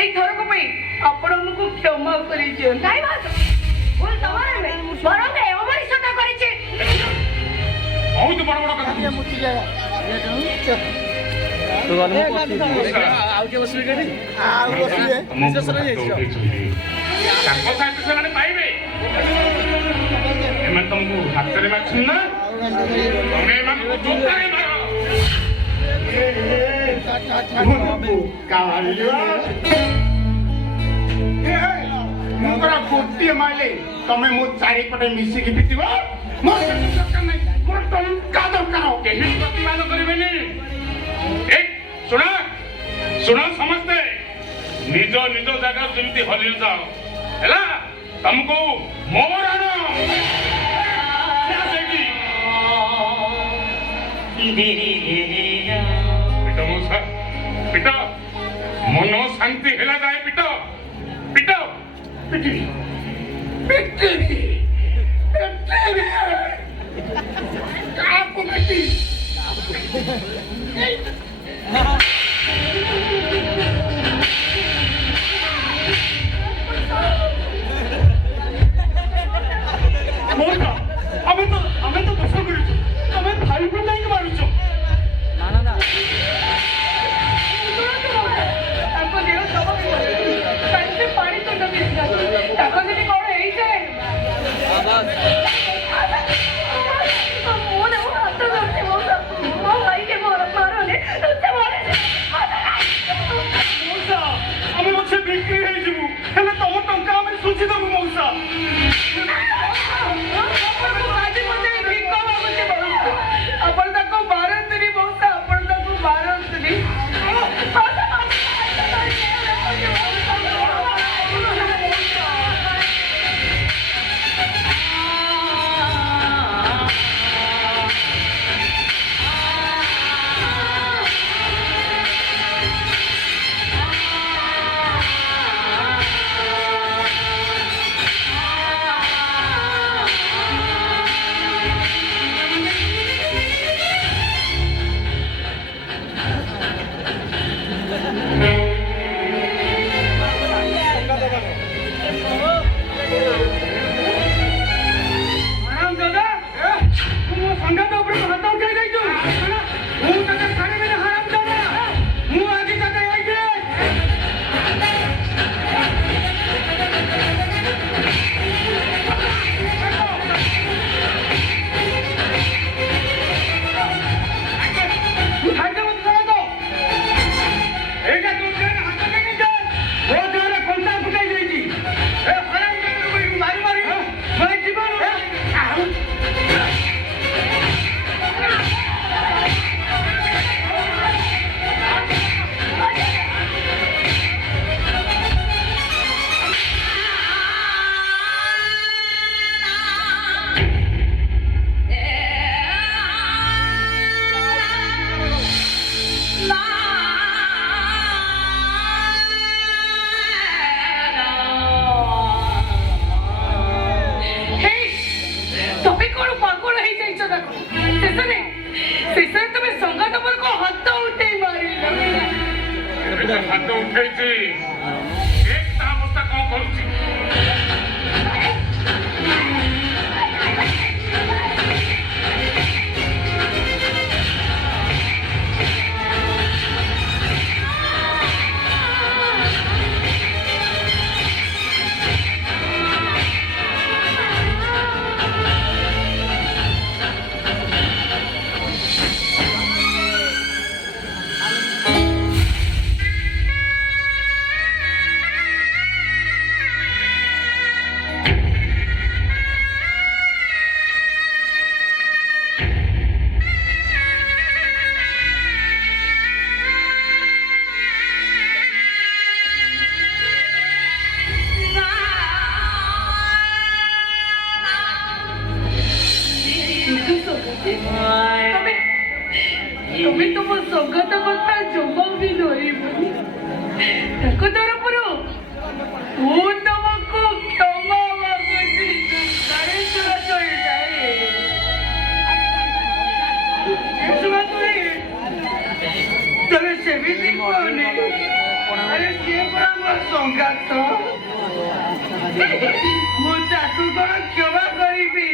ଏଇ ଥରକ ପାଇଁ ଆପଣ ଆମକୁ କ୍ଷମା କରିଦିଅ ନାଇଁ ମଉସା ଭୁଲ ତମର ନୁହେଁ ବରଂ ଅମଣିଷତା କରିଛି ବହୁତ ବଡ଼ ବଡ଼ କଥା ତାଙ୍କ ସାଥିରେ ସେମାନେ ପାଇବେ ଏମାନେ ତମକୁ ହାତରେ ମାରୁଛନ୍ତି ନା ତମେ ଏମାନଙ୍କୁ ଜୋତାରେ ମାର ମୁଁ ପରା ଗୋଟିଏ ମାଇଲେ ତମେ ମୋ ଚାରିପଟେ ମିଶିକି ପିଟିବ ମୋର ଦରକାର ନାହିଁ ମୋର ଟଙ୍କା ଦରକାର କେହି ପ୍ରତିବାଦ କରିବେନି ଶୁଣ ଶୁଣ ସମସ୍ତେ ନିଜ ନିଜ ଜାଗା ଯେମିତି ହଲି ଯାଅ ହେଲା ତମକୁ ମୋର ଆଣ ପିଟ ମଉସା ପିଟ ମନ ଶାନ୍ତି ହେଲା ଯାଏ ପିଟ ପିଟ ପିଟିବି ପିଟିବି ପିଟିବି କାହାକୁ ପିଟି ଆମେ ତ ଦୋଷ କରିଛୁ ଆମେ ଭାଇକୁ କାହିଁକି ମାରୁଛୁ ତାଙ୍କ ଦେହ ପାଣି ତ ତାଙ୍କ ଯଦି କଣ ହେଇଯାଏ ମୁଁ ହାତ ଧରୁଛି ମୋ ଭାଇକେ ହାତ ଉଠେଇଛି ତା ଅବସ୍ଥା କଣ କରୁଛି? তুমি ତୁମ ସଙ୍ଗତ କଥା ଜମା ବି ଧରିବନି ତାଙ୍କ ତରଫରୁ ମୁଁ ତମକୁ କ୍ଷମା ମାଗୁଛି। ତମେ ସେମିତି କହୁନି। ଆରେ ସିଏ ପରା ମୋ ସଙ୍ଗାତ, ମୁଁ ତାକୁ କଣ କ୍ଷମା କରିବି?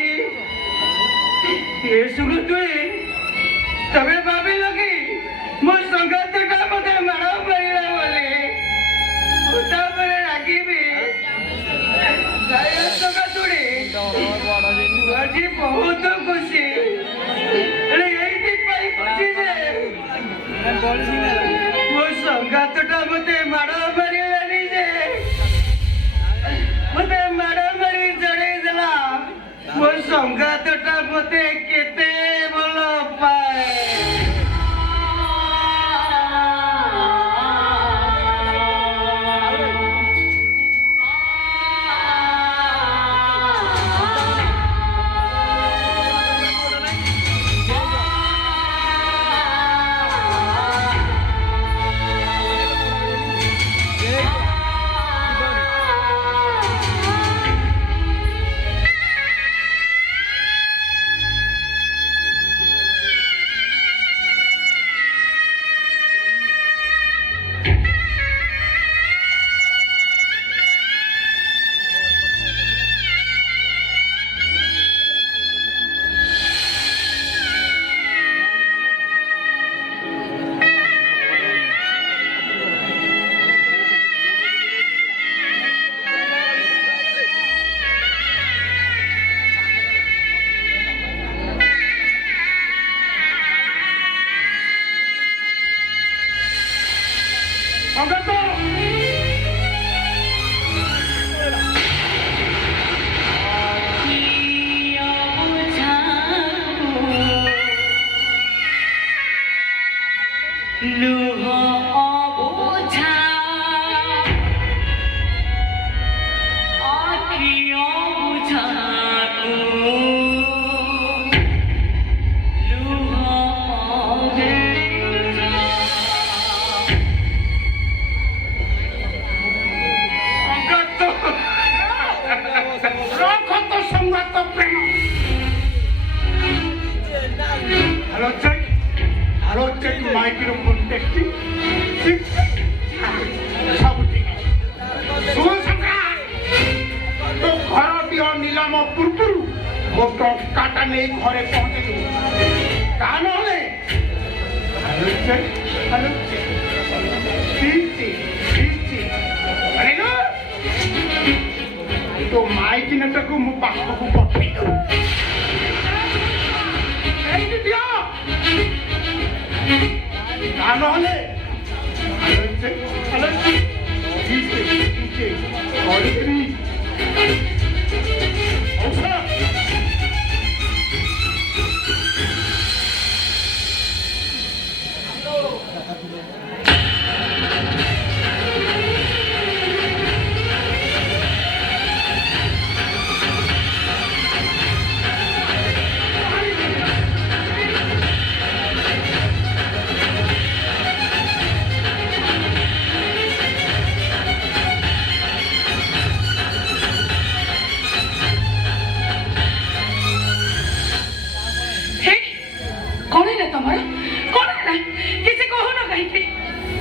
ଏସବୁ ତୁଇ ତମେ ଭାବିଲ କି ମୋ ସଙ୍ଗାତଟା ମତେ ମାଡ଼ ମାରିଲା ବୋଲି ମୁଁ ତାପରେ ରାଗିବି? ସଙ୍ଗାତୁଡ଼ି ଆଜି ବହୁତ ଖୁସି। ଏଇଥିପାଇଁ ଖୁସି ଯେ ମୋ ସଙ୍ଗାତଟା ମତେ ମାଡ଼ ମାରିଲାନି, ଯେ ମତେ ମାଡ଼ ମାରି ଜଣେଇ ଦେଲା ମୋ ସଙ୍ଗାତଟା ମତେ କେତେ ଭଲ ପାଏ।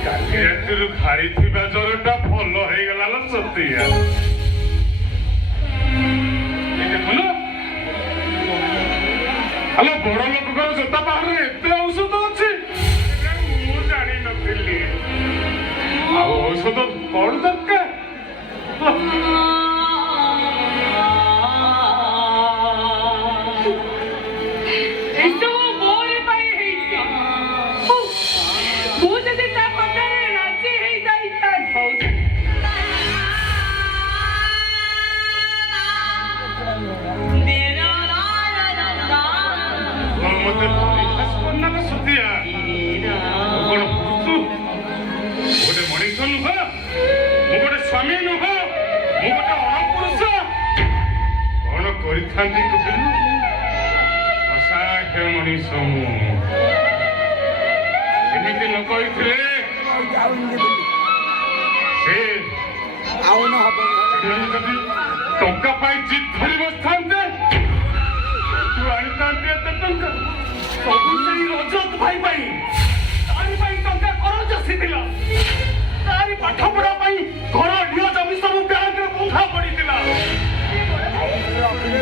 କାଲି ରାତିରୁ ଖାଇଥିବା ଜ୍ୱରଟା ଭଲ ହେଇଗଲା ଲୋ ସତିଆ। ଏ ଦେଖୁନ ଆଲୋ ବଡ ଲୋକଙ୍କର ଜୋତା ପାହାଡ଼ରେ ଏତେ ଔଷଧ ଅଛି ମୁଁ ଜାଣିନଥିଲି। ଆଉ ଔଷଧ କଣ ଦରକାର? ଏସବୁ ମୋରି ପାଇଁ ହେଇଛି। ମୁଁ ଯଦି ତା କଥାରେ ରାଜି ହେଇଯାଇଥାନ୍ତି ମତେ ପରିହାସ କରନା ଲୋ ସତିଆ। ମୁଁ କଣ ପୁରୁଷ? ମୁଁ ଗୋଟେ ମଣିଷ ନୁହଁ, ମୁଁ ଗୋଟେ ସ୍ୱାମୀ ନୁହଁ, ମୁଁ ଗୋଟେ ଅଣପୁରୁଷ। କଣ କରିଥାନ୍ତି କହିଲୁ? ଅସାଧ୍ୟ ମଣିଷ ମୁଁ। ଏମିତି ନ କହିଥିଲେ ସେ ସେମାନେ ଯଦି ଟଙ୍କା ପାଇଁ ଜିଦ୍ ଧରି ବସିଥାନ୍ତେ ତୁ ଆଣିଥାନ୍ତି ଏତେ ଟଙ୍କା। ସବୁ ସେଇ ରଜତ ଭାଇ ପାଇଁ। ତାରି ପାଇଁ ଟଙ୍କା କରଜ ଆସିଥିଲା। ତାରି ପାଠ ପଢା ପାଇଁ ଘର ନିଅ ଜମି ସବୁ ବ୍ୟାଙ୍କରେ ବନ୍ଧା ପଡିଥିଲା।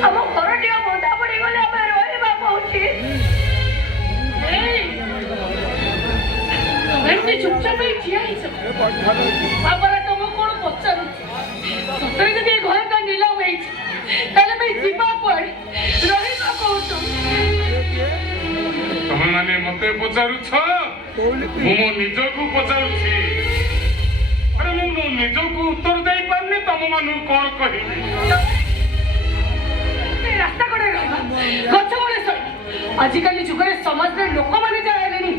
ଆମ ଘରଟିଏ ବନ୍ଧା ପଡିଗଲେ ଆମେ ରହିବା କୋଉଠି? ଏମିତି ଚୁପଚାପ ହେଇ ଠିଆ ହେଇଛ। ବାବାରା ତମକୁ କଣ ପଚାରୁଛି? ସତରେ ଯଦି ଏ ଘରଟା ନିଲାମ ହେଇଛି ତାହେଲେ ଭାଇ ଯିବା କୁଆଡେ? ରହିବା କୋଉଠୁ? ତମେ ମାନେ ମତେ ପଚାରୁଛ, ମୁଁ ମୋ ନିଜକୁ ପଚାରୁଛି। ଆରେ ମୁଁ ମୋ ନିଜକୁ ଉତ୍ତର ଦେଇପାରୁନି, ତମ ମାନଙ୍କୁ କଣ କହିବି? ରାସ୍ତା କଡେ ରହିବା, ଗଛ ମୂଳେ ଶୋଇ। ଆଜିକାଲି ଯୁଗରେ ସମାଜରେ ଲୋକମାନେ ଯାହା ହେଲେଣି,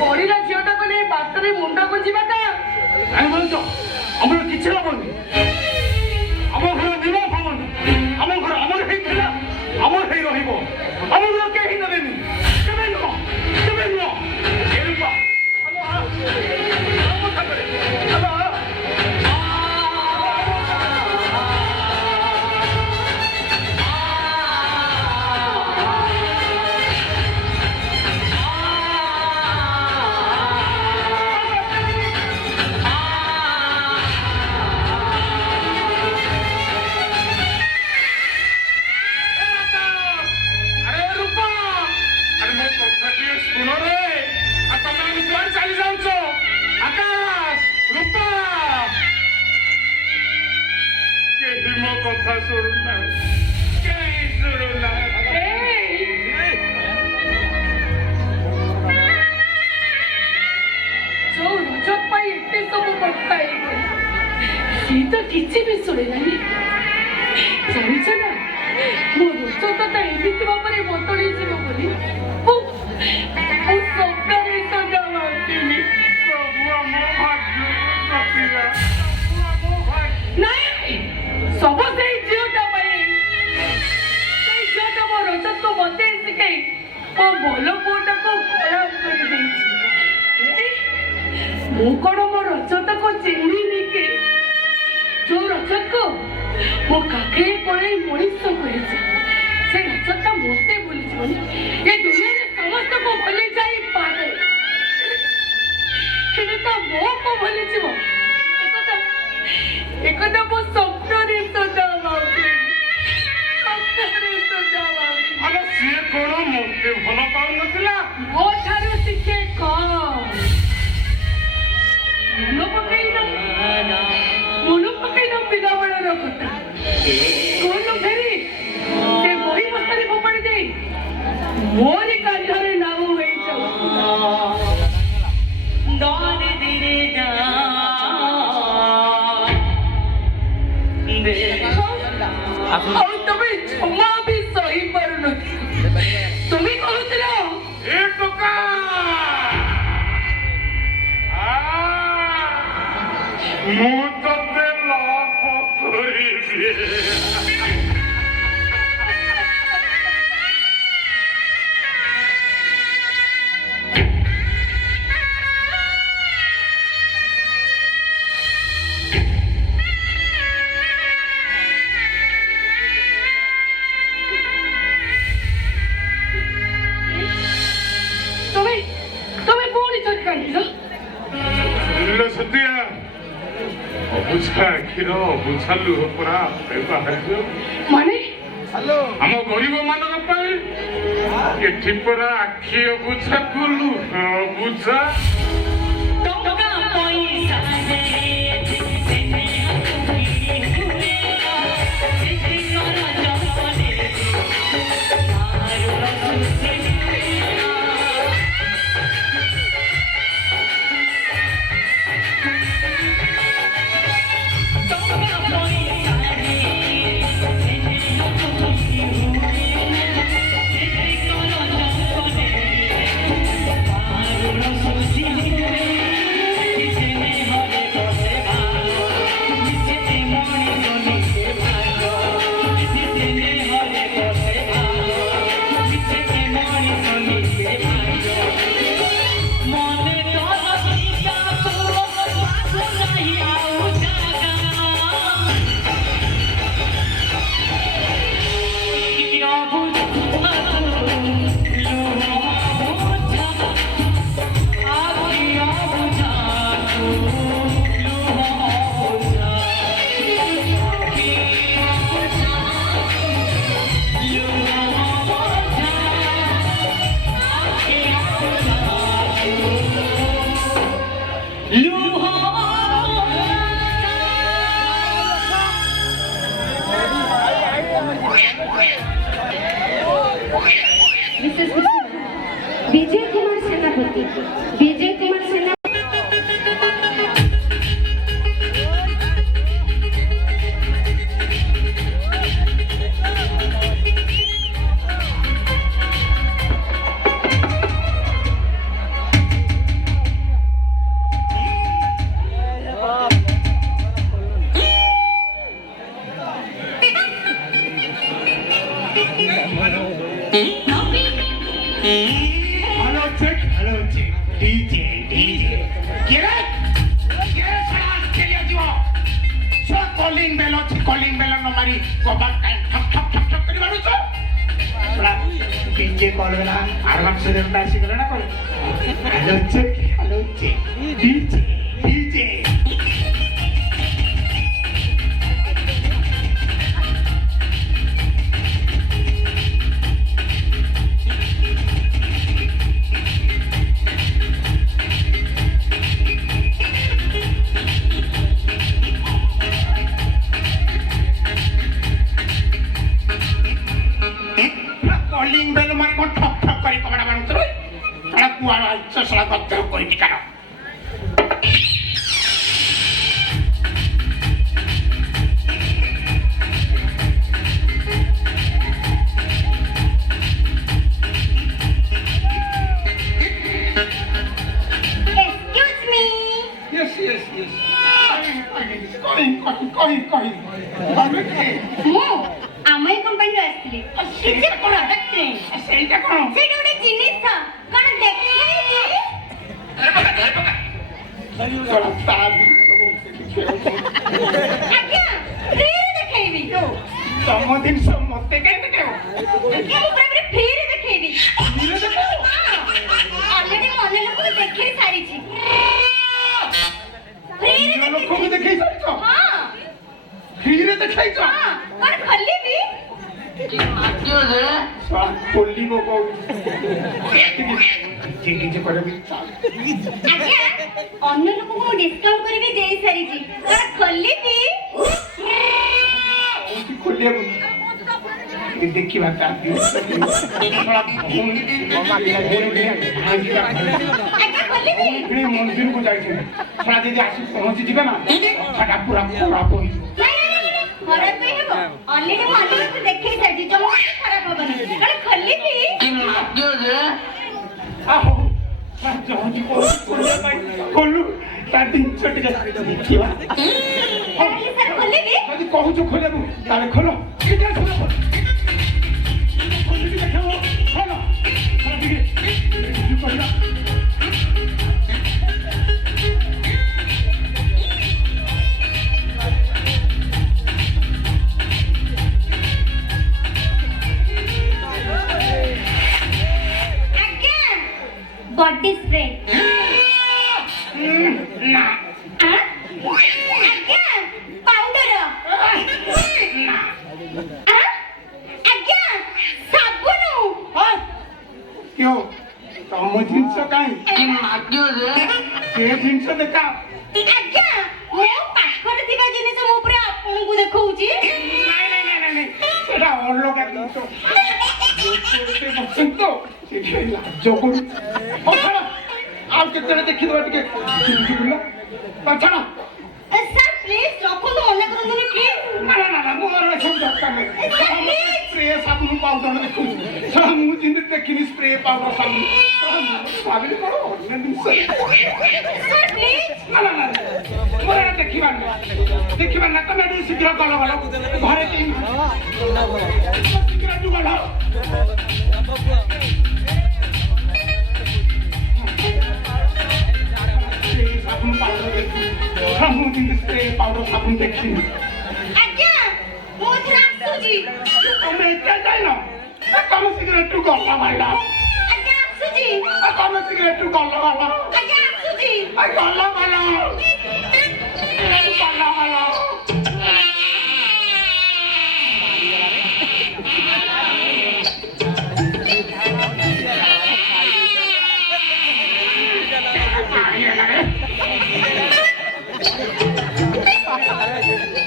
ପଢିଲା ଝିଅଟାକୁ ନେଇ ବାଟରେ ମୁଣ୍ଡ ଗୁଞ୍ଜିବାଟା କାହିଁ ବୋଲୁଛ? ଆମର କିଛି ହବନି। ଆମ ଘର ନିଲାମ ହବନି। ଆମ ଘର ଆମର ହେଇଥିଲା, ଆମର ହେଇ ରହିବ। ଆମ ଘର କେହି ନେବେନି। କେବେ ନୁହଁ, କେବେ ନୁହଁ। ଏ ରୂପା, ଆଲୋ ଆ। ଆମ ସାଙ୍ଗରେ, ଆଲୋ ଆ। ଆରେ ରୂପା, ଆରେ ମୋ କଥା ଟିକେ ଶୁଣ ରେ। ଆଉ ତମେ ମାନେ କୁଆଡେ ଚାଲି ଯାଉଛ? ଆକାଶ, ରୂପା, କେହି ମୋ କଥା ଶୁଣୁନାହାନ୍ତି, କେହି ଶୁଣୁନାହାନ୍ତି। ଯୋଉ ରଜତ ପାଇଁ ଏତେ ସବୁ କଥା ହେଇଗଲା, ସିଏ ତ କିଛି ବି ଶୁଣିଲାନି। ଜାଣିଛ ନା, ମୋ ରଜତଟା ଏମିତି ଭାବରେ ବଦଳିଯିବ ବୋଲି ମୁଁ ସ୍ୱପ୍ନରେ ସୁଦ୍ଧା ଭାବିନି। ସବୁ ଆମ ଭାଗ୍ୟ ସତିଆ, ସବୁ ଆମ ଭାଗ୍ୟ। ନାଇଁ, ସବୁ ସେଇ ଝିଅଟା ପାଇଁ। ସେଇ ଝିଅଟା ମୋ ରଜତକୁ ବତେଇ ଶିଖେଇ ମୋ ଭଲ ପୁଅଟାକୁ ଖରାପ କରିଦେଇଛି। ମୁଁ କଣ ମୋ ରଜତକୁ ଚିହ୍ନିନି କି? ଯୋଉ ରଜତକୁ ମୋ କାକେଇ ପଳେଇ ମଣିଷ କରିଛି, ସେ ରଜତଟା ମତେ ଭୁଲିଯିବନି। ଏ ଦୁନିଆରେ ସମସ୍ତଙ୍କୁ ଭୁଲି ଯାଇପାରେ, କିନ୍ତୁ ତା ମୋକୁ ଭୁଲିଯିବ ଏକଥା ମୋ ସ୍ୱପ୍ନରେ ସୁଦ୍ଧା ଭାବିନି। ସ୍ୱପ୍ନରେ ସୁଦ୍ଧା ଭାବିନି। ଆରେ ସିଏ କଣ ମତେ ଭଲ ପାଉନଥିଲା? ମୋ ଠାରୁ ଟିକେ କମ୍। ମନ ପକେଇନ ପିଲାବେଳର କଥା। ସ୍କୁଲରୁ ଫେରି ସେ ବହି ବସ୍ତାରେ ଫୋପାଡ଼ି ଦେଇ ମୋରି କାନ୍ଧରେ ନାମ ହେଇଯାଉଥିଲା। ଆଉ ତମେ ଜମା ବି ସହି ପାରୁନଥିଲ। ତୁମେ କହୁଥିଲ ଏ ଟୋକା, ମୁଁ ତତେ ଲାଭ କରିବି। ତମେ ପୁଣି ଥରେ କାନ୍ଦିଲ। ସତ୍ୟା ଅବୁଝା କ୍ଷୀର ଅବୁଝା ଲୁହ ପରା ବାହାରିବ ମାନେ ଆମ ଗରିବ ମାନଙ୍କ ପାଇଁ ଏଠି ପରା ଆଖି ଅବୁଝାକୁ ଲୁହ ଅବୁଝା ଟଙ୍କା ପଇସା मिसेस विजय कुमार सेनापति विजय कुमार सेना हेलो चेक डीजे କିରେ କିରେ ସାରା ଖେଳିଆ ଯିବ ସୋ କଲିଂ ବେଲ ଅଛି କଲିଂ ବେଲ ନ ମାରି କବାଟ କାଇଁ ଠକ୍ ଠକ୍ ଠକ୍ ଠକ୍ କରି ମାରୁଛ थोड़ा डीजे कॉल वाला एडवांस से देता है सिग्नल ना call hello check DJ DJ calling bell ମାରି କଣ ଠକ୍ ଠକ୍ କରି କବାଟ ମାରୁଛ ରେ ସାରା କୁଆଡେ ଆଇଛ ସାରା ଗଛ କରି ଟିକାର Excuse me. yes କହି ତମେ କିଏ ମୁଁ ଆମ ଏଇ କମ୍ପାନୀରୁ ଆସିଥିଲି କିଛି ପ୍ରଡକ୍ଟ ନାହିଁ ସେଇଟା କଣ ସେଇଟା ଗୋଟେ ଜିନିଷ କଣ ଦେଖେଇବି କଣ ତା ଆଜ୍ଞା ଫ୍ରିରେ ଦେଖେଇବି ତମ ଜିନିଷ ମତେ କାହିଁ ଦେଖେଇବ ଆଜ୍ଞା ମୁଁ ପୁରା ଫ୍ରିରେ ଦେଖେଇବି ଅଲରେଡି ମୁଁ ଅନ୍ୟ ଲୋକଙ୍କୁ ଦେଖେଇ ସାରିଛି ଫ୍ରିରେ ଲୋକଙ୍କୁ ଦେଖେଇ ସାରିଛ ହଁ ଫ୍ରିରେ ଦେଖେଇଛ ହଁ କଣ ଖୋଲିବି ଖୋଲିବ କିଛି କରିବି ଆଜ୍ଞା ଅନ୍ୟ ଲୋକଙ୍କୁ ମୁଁ ଡିସକାଉଣ୍ଟ କରିକି ଦେଇ ସାରିଛି କଣ ଖୋଲିବି ଖୋଲିବାକୁ ଦେଖିବା ଆଜ୍ଞା ଖୋଲିବି ମନ୍ଦିରକୁ ଯାଇଛନ୍ତି ଛଡ଼ା ଯଦି ଆସି ପହଞ୍ଚିଯିବେ ନା କଥାଟା ପୁରା ଖରାପ ହେଇଯିବ ଖରାପ ପାଇଁ ହେବ ଅଲରେଡି ମୁଁ ଅନ୍ୟ ଲୋକଙ୍କୁ ଦେଖେଇ ସାରିଛି ଜମା ଖରାପ ହବନି କଣ ଖୋଲିବି ଖୋଲୁ ତା ଜିନିଷ ଟିକେ ଦେଖିବା ତାହେଲେ ସାର୍ ଖୋଲିବି ଯଦି କହୁଛୁ ଖୋଲିବାକୁ ତାହେଲେ ଖୋଲ ଖୋଲିକି ଦେଖାଅ ଖୋଲ ଟିକେ କରିବା बॉडी स्प्रे ନା ଜିନିଷ ଦେଖା ଆଜ୍ଞା ମୋ ପାଖରେ ଥିବା ଜିନିଷ ମୁଁ ପୁରା ଆପଣଙ୍କୁ ଦେଖଉଛି। ନାଇଁ ସେଟା ଅଲଗା ଜିନିଷ ତ ସେଠି ଲାଜ କରୁ ଛାଡ ଆଉ କେତେବେଳେ ଦେଖିଦେବା ଟିକେ ଛାଡ ସାର୍ ପ୍ଲିଜ ରଖନ୍ତୁ ମନେ କରନ୍ତୁନି ପ୍ଲିଜ। ନା ମୋର ଏସବୁ ଦରକାର ନାହିଁ ସ୍ପ୍ରେ ସାବୁନ ପାଉଡର ଦେଖୁଛି ସାର୍ ମୁଁ ଯେମିତି ଦେଖିନି ସ୍ପ୍ରେ ପାଉଡର ସାବୁନ ଭାବିଲି କଣ ଅନ୍ୟ ଜିନିଷ ସାର୍ ପ୍ଲିଜ ନା ମୋର ଏଟା ଦେଖିବାର ନା ତମେ ଟିକେ ଶୀଘ୍ର ଗଲ ଘରେ କେହି ଶୀଘ୍ର ତୁ ଗଲ ସାବୁନ ପାଉଡର ଦେଖୁ ମୁଁ ଯେମିତି ସ୍ପ୍ରେ ପାଉଡର ସାବୁନ ଦେଖିନି ଆଜ୍ଞା ମୁଁ ଏଥର ଆସୁଛି। ତମେ ଏକା ଯାଇନ ତମେ ସିଗାରେଟ ଗଲ ଆଜ୍ଞା ଆସୁଛି। ତମେ ସିଗାରେଟ ଗଲ ଆଜ୍ଞା ଆସୁଛି। ଗଲ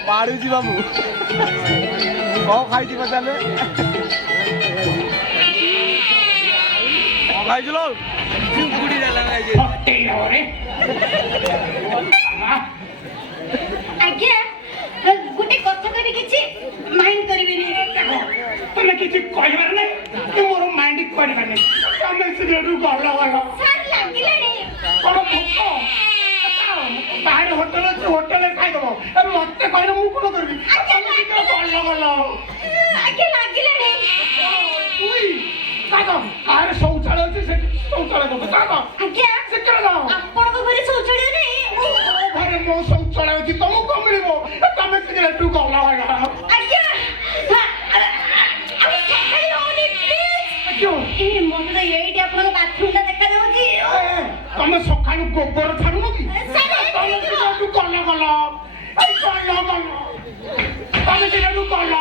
ପାଡୁଛି ବାବୁ କଣ ଖାଇଛି ପଚାରିଲେ କଣ ଖାଇଛୁ ଲୋ ଚିଙ୍ଗୁଡି ଡାଲା ଖାଇଛି ଆଜ୍ଞା ଗୋଟେ କଥା କହିବି କିଛି ମାଇଣ୍ଡ କରିବେନି। ତମେ କିଛି କହିବାର ନାହିଁ ମୋର ମାଇଣ୍ଡ କରିବାର ନାହିଁ ତମେ ସିଗାରେଟ ଗଲ ସାର୍ ଲାଗିଲାଣି। କଣ ଭୋକ ବାହାରେ ହୋଟେଲ ଅଛି ହୋଟେଲରେ ଖାଇଦବ ମତେ କହିଲେ ମୁଁ କଣ କରିବି ତମେ ଶୀଘ୍ର ଗଲ ଆଜ୍ଞା ଲାଗିଲାଣି। ବାହାରେ ଶୌଚାଳୟ ଅଛି ସେଠି ଶୌଚାଳୟ କରୁଛ ଆଜ୍ଞା ଶୀଘ୍ର ଯାଅ ଆପଣଙ୍କ ଘରେ ଶୌଚାଳୟ ନାହିଁ। ଘରେ ମୋ ଶୌଚାଳୟ ଅଛି ତମକୁ କଣ ମିଳିବ ତମେ ଶୀଘ୍ର ଏଠୁ ଗଲ ଆଜ୍ଞା ମତେ ତ ଏଇଠି ଆପଣଙ୍କ ବାଥରୁମ ଟା ଦେଖାଯାଉଛି। ତମେ ସକାଳୁ ଗୋବର ଛାଡୁନ କି ସାର୍, ତମେ ଶୀଘ୍ର ଏଠୁ ଗଲ ତମେ ଶୀଘ୍ର ଏଠୁ ଗଲ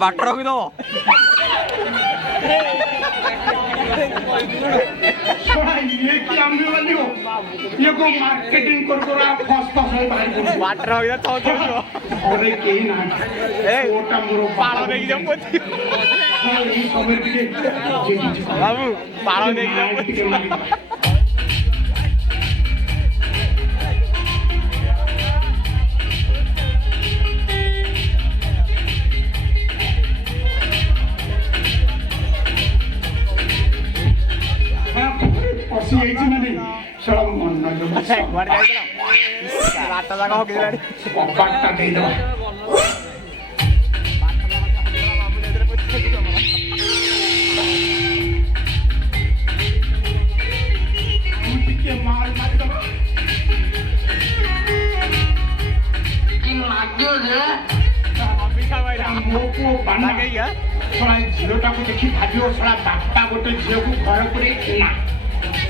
ବାଟ ରଖିଦବ ये की आम्ही वाली हो ये को मार्केटिंग कर फस है बाहर ବାଟ ରଖିଦବ ଥଉଥିବ अरे केही ना ए ओटा मोरो ପାଳ ଦେଇକି ଯାଉ ପୋତି এই সময় দিকে ବାବୁ ପାଳ ଦେଇକି ଯାଉ ପୋତି ପଶି ଯାଇଛି ମାନେ ସେଟା ମନ କୁଆଡେ ଯାଇଥିଲ ରାତ ଯାକ ହକିଲାଣି କବାଟଟା ଦେଇଦେବା ଟିକେ ମାଲ ମାରିଦେବା ମୋ ପୁଅ ବାନା ଶଳା ଝିଅଟାକୁ ଦେଖି ଭାବିବ ଶଳା ବାପା ଗୋଟେ ଝିଅକୁ ଘର ପୁରେଇ ନା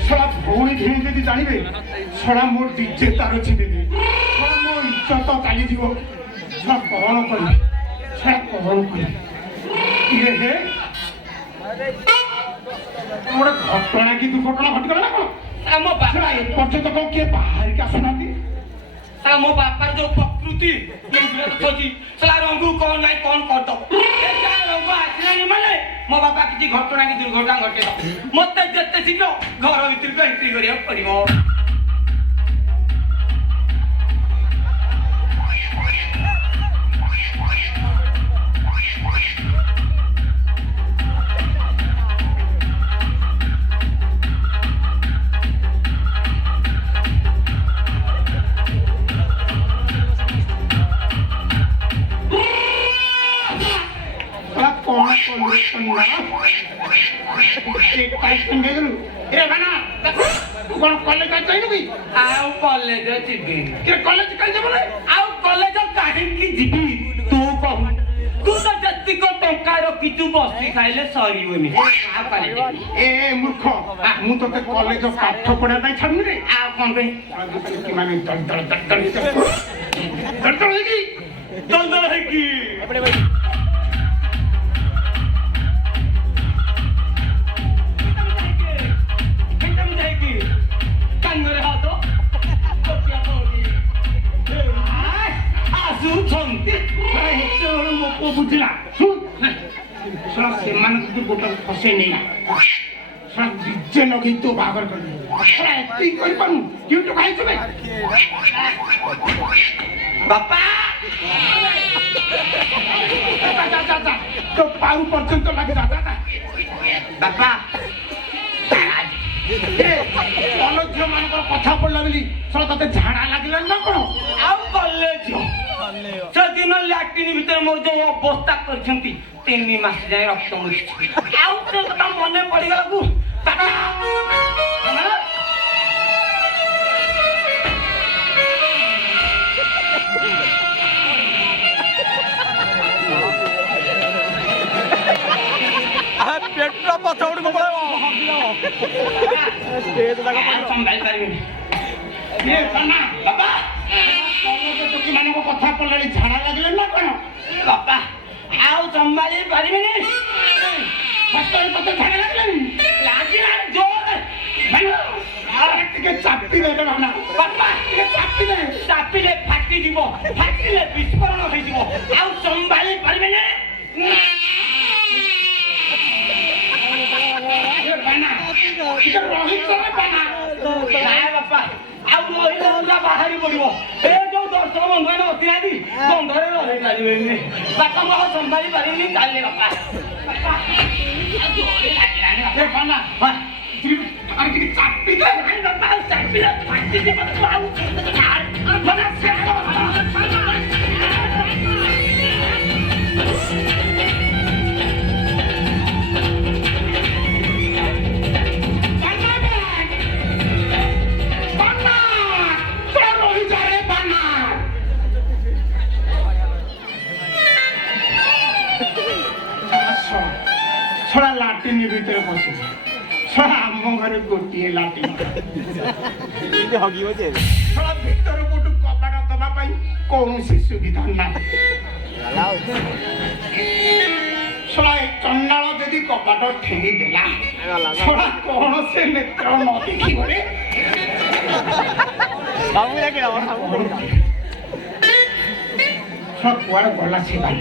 ଶଳା ଭଉଣୀ ଭିଣୀ ଯଦି ଜାଣିବେ ଶଳା ମୋ ଡିଜେ ତାର ଛିଦେବେ ଶଳା ମୋ ଇଜ୍ଜତ ଚାଲିଯିବ ଶଳା କଣ କରିବି ଶଳା କଣ କରିବି ଇଏ ହେ ଗୋଟେ ଘଟଣା କି ଦୁର୍ଘଟଣା ଘଟିଗଲା ନା କଣ ଆମ ବାପା ଏପର୍ଯ୍ୟନ୍ତ କଣ କିଏ ବାହାରିକି ଆସୁନାହାନ୍ତି ମୋ ବାପାର ଯୋଉ ପ୍ରକୃତି ସେଟା ରଙ୍ଗୁ କଣ ନାଇଁ କଣ କରିଦବ ରଙ୍ଗ ଆସିଲାନି ମାନେ ମୋ ବାପା କିଛି ଘଟଣା କି ଦୁର୍ଘଟଣା ଘଟେଇବ ମତେ ଯେତେ ଶୀଘ୍ର ଘର ଭିତରକୁ ଏଣ୍ଟ୍ରି କରିବାକୁ ପଡିବ କଣ କଲେଜ ଯାଇନୁ କି ଆଉ କଲେଜ ଯିବିନି କଲେଜ କାହିଁ ଯିବୁ ନା ଆଉ କଲେଜ କାହିଁକି ଯିବି ତୁ କହୁ ତୁ ତ ଯେତିକ ଟଙ୍କା ରଖିଛୁ ବସି ଖାଇଲେ ସରିବନି ଏ ମୂର୍ଖ ମୁଁ ତତେ କଲେଜ ପାଠ ପଢିବା ପାଇଁ ଛାଡୁନି ରେ ଆଉ କଣ ପାଇଁ ମାନେ ଦଳ ହେଇକି ଦଳ ହେଇକି ବୁଝିଲା ଶୁଣ ଶୁଣ ସେମାନଙ୍କୁ ତୁ ଗୋଟେ ଫସେଇ ନେଇ ଶୁଣ ଡିଜେ ଲଗେଇ ତୁ ବାହାଘର କରିବୁ ଶୁଣ ଏତିକି କରିପାରୁନୁ କେଉଁଠୁ ଖାଇଛୁ ବେ ବାପା তো পাউ পর্যন্ত লাগে দাদা ବାପା ଭଲ ଝିଅ ମାନଙ୍କର କଥା ପଡିଲା ବୋଲି ଶୁଣ ତତେ ଝାଡା ଲାଗିଲାନି ନା କଣ ଆଉ କଲେ ଝିଅ ସେଦିନ ଲାଟ୍ରିନ୍ ଭିତରେ ମୋର ଯୋଉ ଅବସ୍ଥା କରିଛନ୍ତି 3 ମାସ ଯାଏ ରକ୍ତ ମିଶିଛି ଆଉ ସେ କଥା ମନେ ପଡିଗଲାକୁ ପେଟ ପଛ ଉଠିବ ଷ୍ଟେଜ ଯାକ ସମ୍ଭାଳି ପାରିବିନି ଏ ସାନା ବାବା ଟୋକି ମାନଙ୍କ କଥା ପଡିଲାଣି ଝାଡା ଲାଗିଲାନି ନା କଣ ବାପା ଆଉ ସମ୍ଭାଳି ପାରିବିନି ସତରେ ତତେ ଝାଡା ଲାଗିଲାନି ଲାଗିଲା ଜୋରେ ଟିକେ ଚାପି ଦେ ଭାନା ବାପା ଟିକେ ଚାପି ଦେ ଚାପିଲେ ଫାଟିଯିବ ଫାଟିଲେ ବିସ୍ଫୋରଣ ହେଇଯିବ ଆଉ ସମ୍ଭାଳି ପାରିବିନି ଟିକେ ରହିଛ ବାନା ନାଇଁ ବାପା ଆଉ ରହିଲେ ପୁରା ବାହାରି ପଡିବ ଏ ଯୋଉ ଦର୍ଶକ ବନ୍ଧୁମାନେ ବସିନାହାନ୍ତି ବନ୍ଧରେ ରହି ପାରିବେନି ବାପା ମୁଁ ଆଉ ସମ୍ଭାଳି ପାରିବିନି ଚାଲିଲେ ବାପା ବାପା ଆଉ ଜୋରେ ଲାଗିଲାନି ବାପା ବାନା আর ଟିକେ ଚାପି ଦେ ନାଇଁ ବାପା ଆଉ ଚାପିଲେ ଫାଟିଯିବ ତୁ ଆଉ ବାନା ସେ ছড়া লাটিন ভিতরে বসে ছড়া আম ঘরে গোটিয়ে লাটিন ହଗିବ ଯେ ছড়া ভিতর পটু কবাଟ দবা পাই কৌশি সুবিধা নাই ছড়া এই চন্ডাল যদি কবাট ঠেঙি দেলা ছড়া কোন সে নেত্র ন দেখি বলে ସାମୁ ଯାକେ ছড়া কুয়াড়ে গলা সে ভাই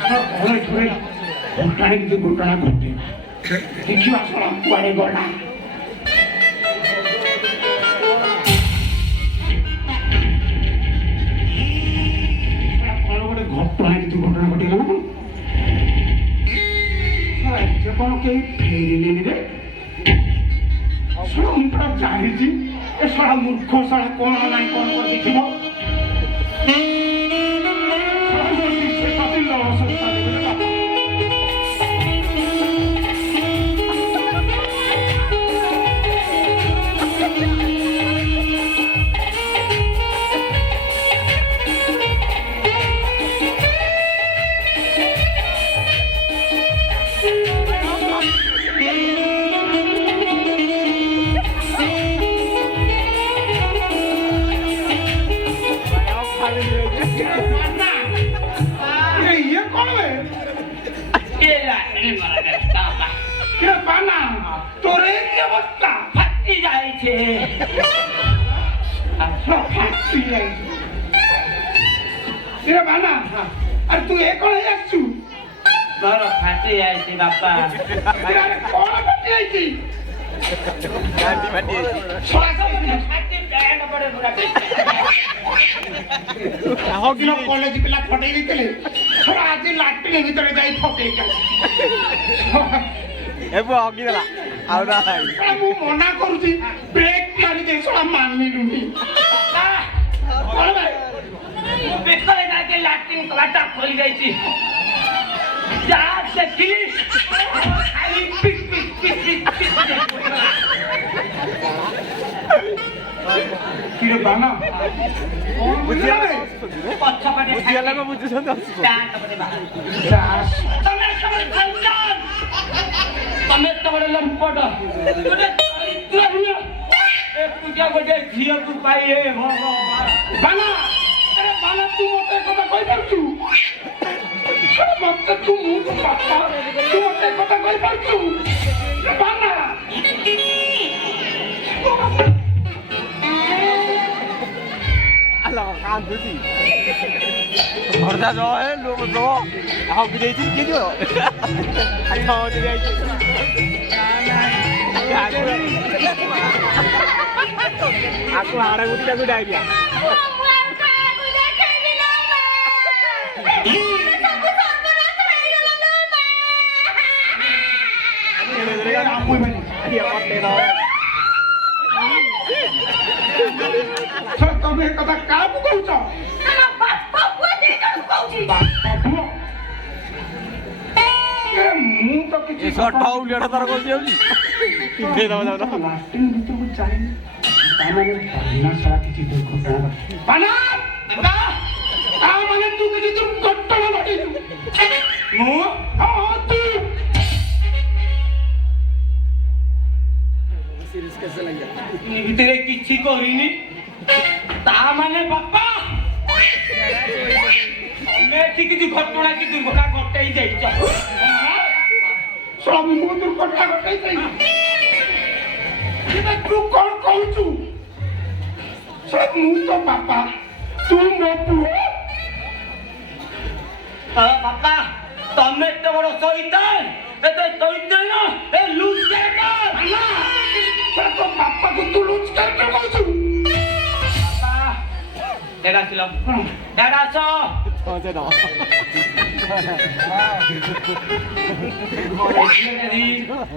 ছড়া ঘরে ঘরে ঘটনা কিন্তু ঘটনা ঘটে ଦେଖିବା ଶୁଣ କୁଆଡେ ଗଲା କଣ ଗୋଟେ ଘଟଣା କିନ୍ତୁ ଘଟଣା ଘଟିଗଲା ନା କଣ କଣ କେହି ଫେରିଲେନି ରେ ଶୁଣ ମୁଁ ପୁରା ଜାଣିଛି ଏ ଶଳା ମୂର୍ଖ ଶଳା କଣ ନାହିଁ କଣ କରି ଦେଖିବ তোরে কি অবস্থা ফাটি যাইছে বানা আর তুই এ কଣ আসছু ମୋର ଫାଟି ଯାଇଛି ବାପା କଣ ପାଟି ଆଇଛି ଗାଣ୍ଡି ଫାଟି ହଗିଲ କଲେଜ ପିଲା ଫଟେଇ ଦେଇଥିଲେ ଛଡ଼ା ଆଜି ଲାଟ୍ରିନ ଭିତରେ ଯାଇ ଫଟେଇ ଏବେ ହଗିଦେଲା ଆଉ ନାହିଁ ମୁଁ ମନା କରୁଛି ବ୍ରେକ୍ ମାରି ଦେଇ ଛଡ଼ା ମାନିଲୁନି କଣ ଭାଇ ବେକରେ ଯାଇକି ଲାଟ୍ରିନ୍ କବାଟା ଖୋଲି ଯାଇଛି ଯାହା ଦେଖିଲି ଖାଲି piece piece piece piece piece କିରେ ବାନା ବୁଝିଗଲା ପଛପଟେ ବୁଝିଗଲା କଣ ବୁଝୁଛନ୍ତି ପ୍ୟାଣ୍ଟ ପଟେ ବାହାରେ ତମେ ତ ଗୋଟେ ଲମ୍ପଟ ଗୋଟେ ଚରିତ୍ରହୀନ ଏକୁଟିଆ ଗୋଟେ ଝିଅକୁ ପାଇ ହେ ଭଗବାନ ବାନା ଆରେ ବାନା ତୁ ମତେ କଥା କହିପାରୁଛୁ ମତେ ତୁ ମୁଁ ବାପା ତୁ ମତେ କଥା କହିପାରୁଛୁ ବାନା ଆଲା କାନ୍ଦୁଛି Horda jo hai lo lo. Aku gede itu gitu. Aku jadi itu. Aku harap udah aku dah dia. Dia mati dah. ତମେ ଏ କଥା କାହାକୁ କହୁଛ? ଏ ମୁଁ ତ କିଛି ये शॉट पाऊ लिया था को दियो जी दे दो दो ଲାଟ୍ରିନ୍ ଭିତରକୁ ଯାଇନି ତାମାନେ ଭାଇନା ସାରା କିଛି ଦୁର୍ଘଟଣା ଘଟିଛି। ବାନା ତାମାନେ ତୁ କିଛି ଦୁର୍ଘଟଣା ଘଟିଛୁ। ମୁଁ ହଁ ତୁ सीरीज कैसे लग गया ଭିତରେ କିଛି କରିନି ତା ମାନେ ବାପା ତମେ କିଛି ଘଟଣା କି ଦୁର୍ଘଟଣା ଘଟାଇ ଯାଇଛ ସବୁ ମୁଁ ଦୁର୍ଘଟଣା ଘଟାଇଛି। ଏବେ ତୁ କଣ କହୁଛୁ? ସେ ମୁଁ ତ ବାପା ତୁ ମୋ ପୁଅ। ବାପା ତମେ ଏତେ ବଡ ଶଇତାନ ଏତେ ଶଇତାନ ଏ ଲୁଚେଟା ନା ସେ ତ ବାପାକୁ ତୁ ଲୁଚ କରିକି କହୁଛୁ। ବାପା ଏଟା ছিল ଏଟା ଆସ पहुंचे ना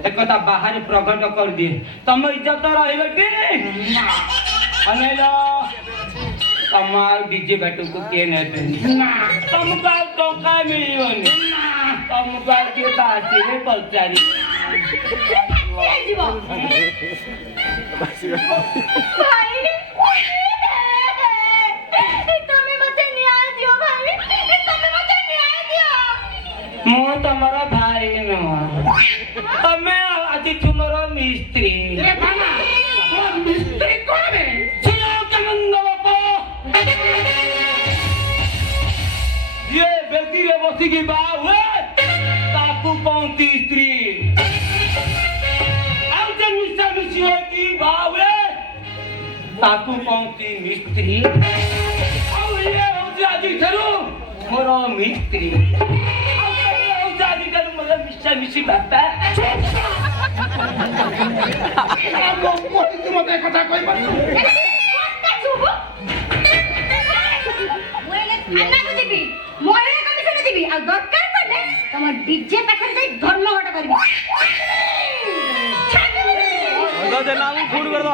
একথা বাহারে প্রকট করে দিয়ে তম ইজ্জত রহিবে কি অনেল তোমার ডিজে ব্যাটুকু কে নেবে না ତମକୁ ଆଉ ଟଙ୍କା ମିଳିବନି ତମକୁ ଆଉ କିଏ ତା ଆସିବେ ପଚାରି ମୁଁ ତମର ଭାଇ ନୁହଁ ତମେ ଆଜି ତୁମର ମିସ୍ତ୍ରୀ ଏ ବାନା ତୋ ମିସ୍ତ୍ରୀ କଣ ବେ? ସୁନନ୍ଦ ବାପ ଯିଏ ବେଦିରେ ବସିକି ବାହା ହୁଏ ତାକୁ କହନ୍ତି ସ୍ତ୍ରୀ ଆଉ ଯେ ମିଶାମିଶି ହୋଇକି ବାହା ହୁଏ ତାକୁ କହନ୍ତି ମିସ୍ତ୍ରୀ ଆଉ ଇଏ ହଉଛି ଆଜିଠାରୁ ମୋର ମିସ୍ତ୍ରୀ ଆଉ ଇଏ ହଉଛି ଆଜିଠାରୁ ମୋର ମିଶାମିଶି ବାପା ମୋ ପୁଅକୁ ମତେ ଏ କଥା କହିପାରୁଛୁ? ଡିଜେ ପାଖରେ ଯାଇ ଧର୍ମଘଟ କରିବି। तो देना हम फूड कर दो ଏ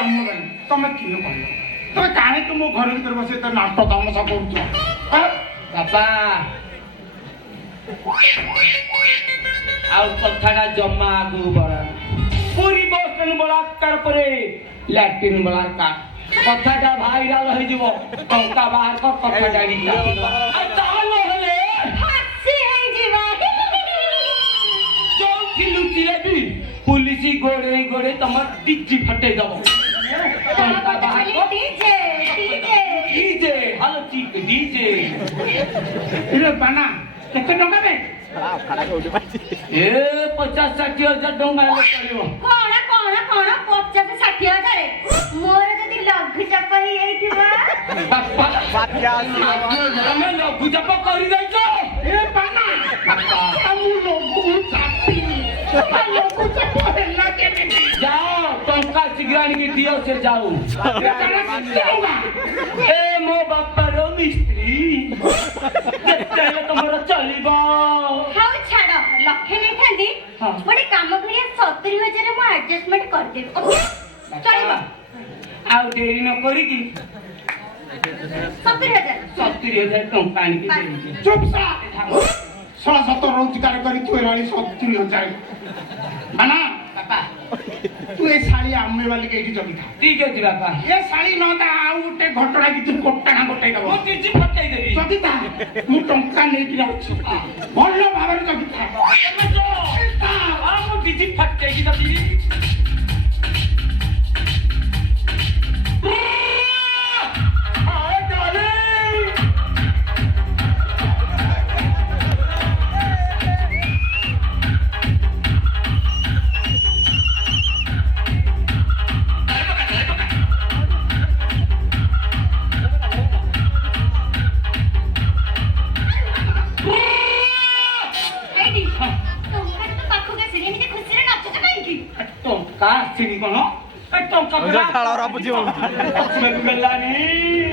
ଆମ ଭାଇ ତମେ କିଏ କହିଲ? ତମେ କାହିଁକି ମୋ ଘର ଭିତରେ ବସି ଏତେ ନାଟକ ତାମସା କରୁଛ? ବାପା ଆଉ କଥାଟା ଜମା ଆଗକୁ ବଢା ପୁରୀ ବସ୍ ଷ୍ଟାଣ୍ଡ ବଳାତ୍କାର ପରେ ଲାଟ୍ରିନ୍ ବଳାତ୍କାର କଥାଟା ଭାଇରାଲ ହେଇଯିବ ଟଙ୍କା ବାହାର କର କଥାଟା ଆଉ ତାହେଲେ ହେଲେ ଯୋଉଠି ଲୁଚିଲେ ବି ପୁଲିସ ଗୋଡେଇ ଗୋଡେଇ ତମର ଟିଚି ଫଟେଇ ଦବ ଟଙ୍କା ବାହାର କର ଡିଜେ ହ୍ୟାଲୋ ଚିକ୍ ଡିଜେ ଏ ବାନା କେତେ ଟଙ୍କା ବେ? खड़ा को उठ पाती ଏ 50-60 ହଜାର ଟଙ୍କା ହେଲେ ଚଳିବ କଣ କଣ କଣ 50-60 ହଜାର ମୋର ଯଦି ଲଘୁଚାପ ହେଇଯାଇଥିବ ବାପା बात क्या ତମେ ଲଘୁଚାପ କରିଦେଇଛ ଏ ବାନା ମୁଁ ଲୋକ ଚାପିନି ଲୋକ ଚାପ ହେଲା କେମିତି? ଯାଅ ଟଙ୍କା ଶୀଘ୍ର ଆଣିକି ଦିଅ ସେ ଯାଉ ଏ ମୋ ବାପାର ମିସ୍ତ୍ରୀ ଯେତେ ହେଲେ ତମର ଚଳିବ ହଉ ଛାଡ ଲକ୍ଷେ ନେଇଥାନ୍ତି ହଁ। ଗୋଟେ କାମ କରିବା 70,000 ମୁଁ ଆଡଜଷ୍ଟମେଣ୍ଟ କରିଦେବି ଓକେ ଚଳିବ ଆଉ ଡେରି ନ କରିକି 70,000 70,000 ଟଙ୍କା ଆଣିକି ଦେଇଛି ଚୁପ ସା 16-17 ରୋଜଗାର କରି ତୁ ଏଲାଣି 70,000 ବାନା ବାପା ତୁ ଏ ଶାଳି ଆମେ ବାଲିକି ଏଇଠି ଜଗିଥା। ଠିକ ଅଛି ବାପା ଏ ଶାଳି ନହେଲେ ଆଉ ଗୋଟେ ଘଟଣା କି ତୁ ଗୋଟାଣା ଗୋଟାଇ ଦବ ମୁଁ କିଛି ପଠେଇ ଦେବି ଜଗିଥା ମୁଁ ଟଙ୍କା ନେଇକି ଯାଉଛି ଭଲ ଭାବରେ ଜଗିଥା। ମୁଁ କିଛି ଫଟେଇକି ଦେବି କା ଆସିନି କ'ଣ ଏ ଟଙ୍କା ওই ছাড়া ওরা বুঝিব ଆସିବାକୁ ଗଲାନି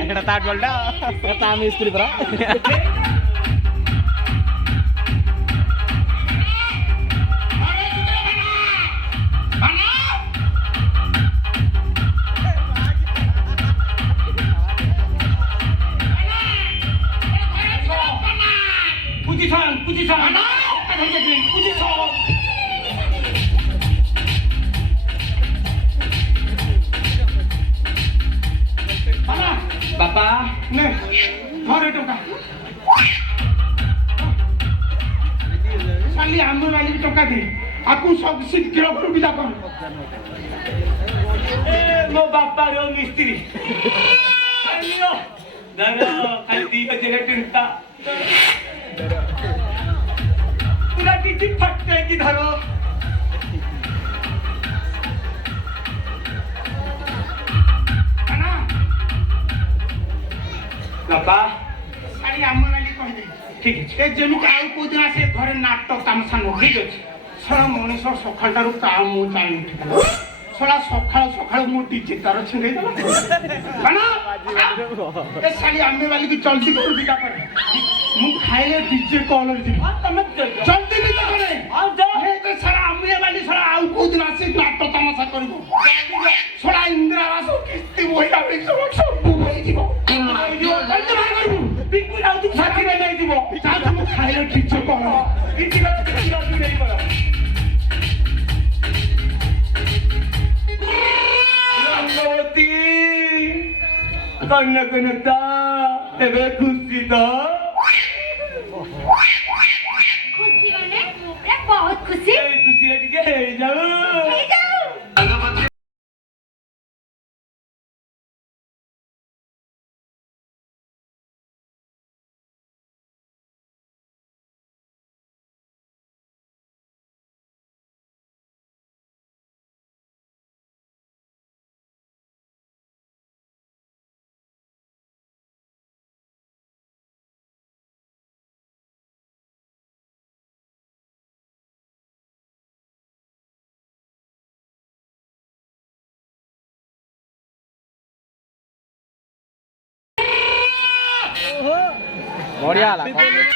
এটা তার গলটা তা আমি স্ত্রী পরা পুজিশন পুজিশন ବାପା ନେ ଘରେ ଟଙ୍କା ଖାଲି ଆମେ ମାଲିକ ଟଙ୍କା ଦେ ଆକୁ ସବୁ ଶୀଘ୍ର ଘରୁ ବିଦା କର ମୋ ବାପାର ମିସ୍ତ୍ରୀ ଖାଲି ଦିଟା ଜେଲେ ଚିନ୍ତା ପୁରା କିଛି ଫଟେଇକି ଧର ବାପା ଖାଲି ଆମ ମାଲିକ କହିଦେ ଠିକ ଅଛି ଏ ଯେମିତି ଆଉ କୋଉଦିନ ସେ ଘରେ ନାଟକ ତାମସା ନ ଠିକ ଅଛି ଶଳା ମଣିଷ ସକାଳଟାରୁ ତା ମୁଁ ଚାହିଁ ଉଠିଥିଲା ଶଳା ସକାଳୁ ମୁଁ ଡିଜେ ତାର ଛିଣ୍ଡେଇ ଦେଲା ଏ ଶାଳି ଆମେ ବାଲିକି ଜଲ୍ଦି କରୁ ବିଦା କରେ ମୁଁ ଖାଇଲେ ଡିଜେ କଲ୍ ଯିବି ତମେ ଜଲ୍ଦି ବିଦା କରେ ଶଳା ଆମେ ବାଲି ଶଳା ଆଉ କୋଉଦିନ ଆସି ନାଟକ ତାମସା କରିବ ଶଳା ଇନ୍ଦିରା ଆବାସ କିସ୍ତି ବହିଟା ସବୁ ହେଇଯିବ ଜଲ୍ଦି ବାହାର କରିବୁ ପିଙ୍କୁ ଯାଉଛି ସାଥିରେ ନେଇଯିବ ମୁଁ ଖାଇଲେ ଡିଜେ କଲ୍ କିଛି ନେଇଯିବ ରଙ୍ଗବତୀ କନକନତା ଏବେ ଖୁସି ତ ଖୁସି ମାନେ ମୁଁ ପୁରା ବହୁତ ଖୁସି ଏଇ ଖୁସିରେ ଟିକେ ହେଇଯାଉ ହେଇଯାଉ বড়িয়া লাগা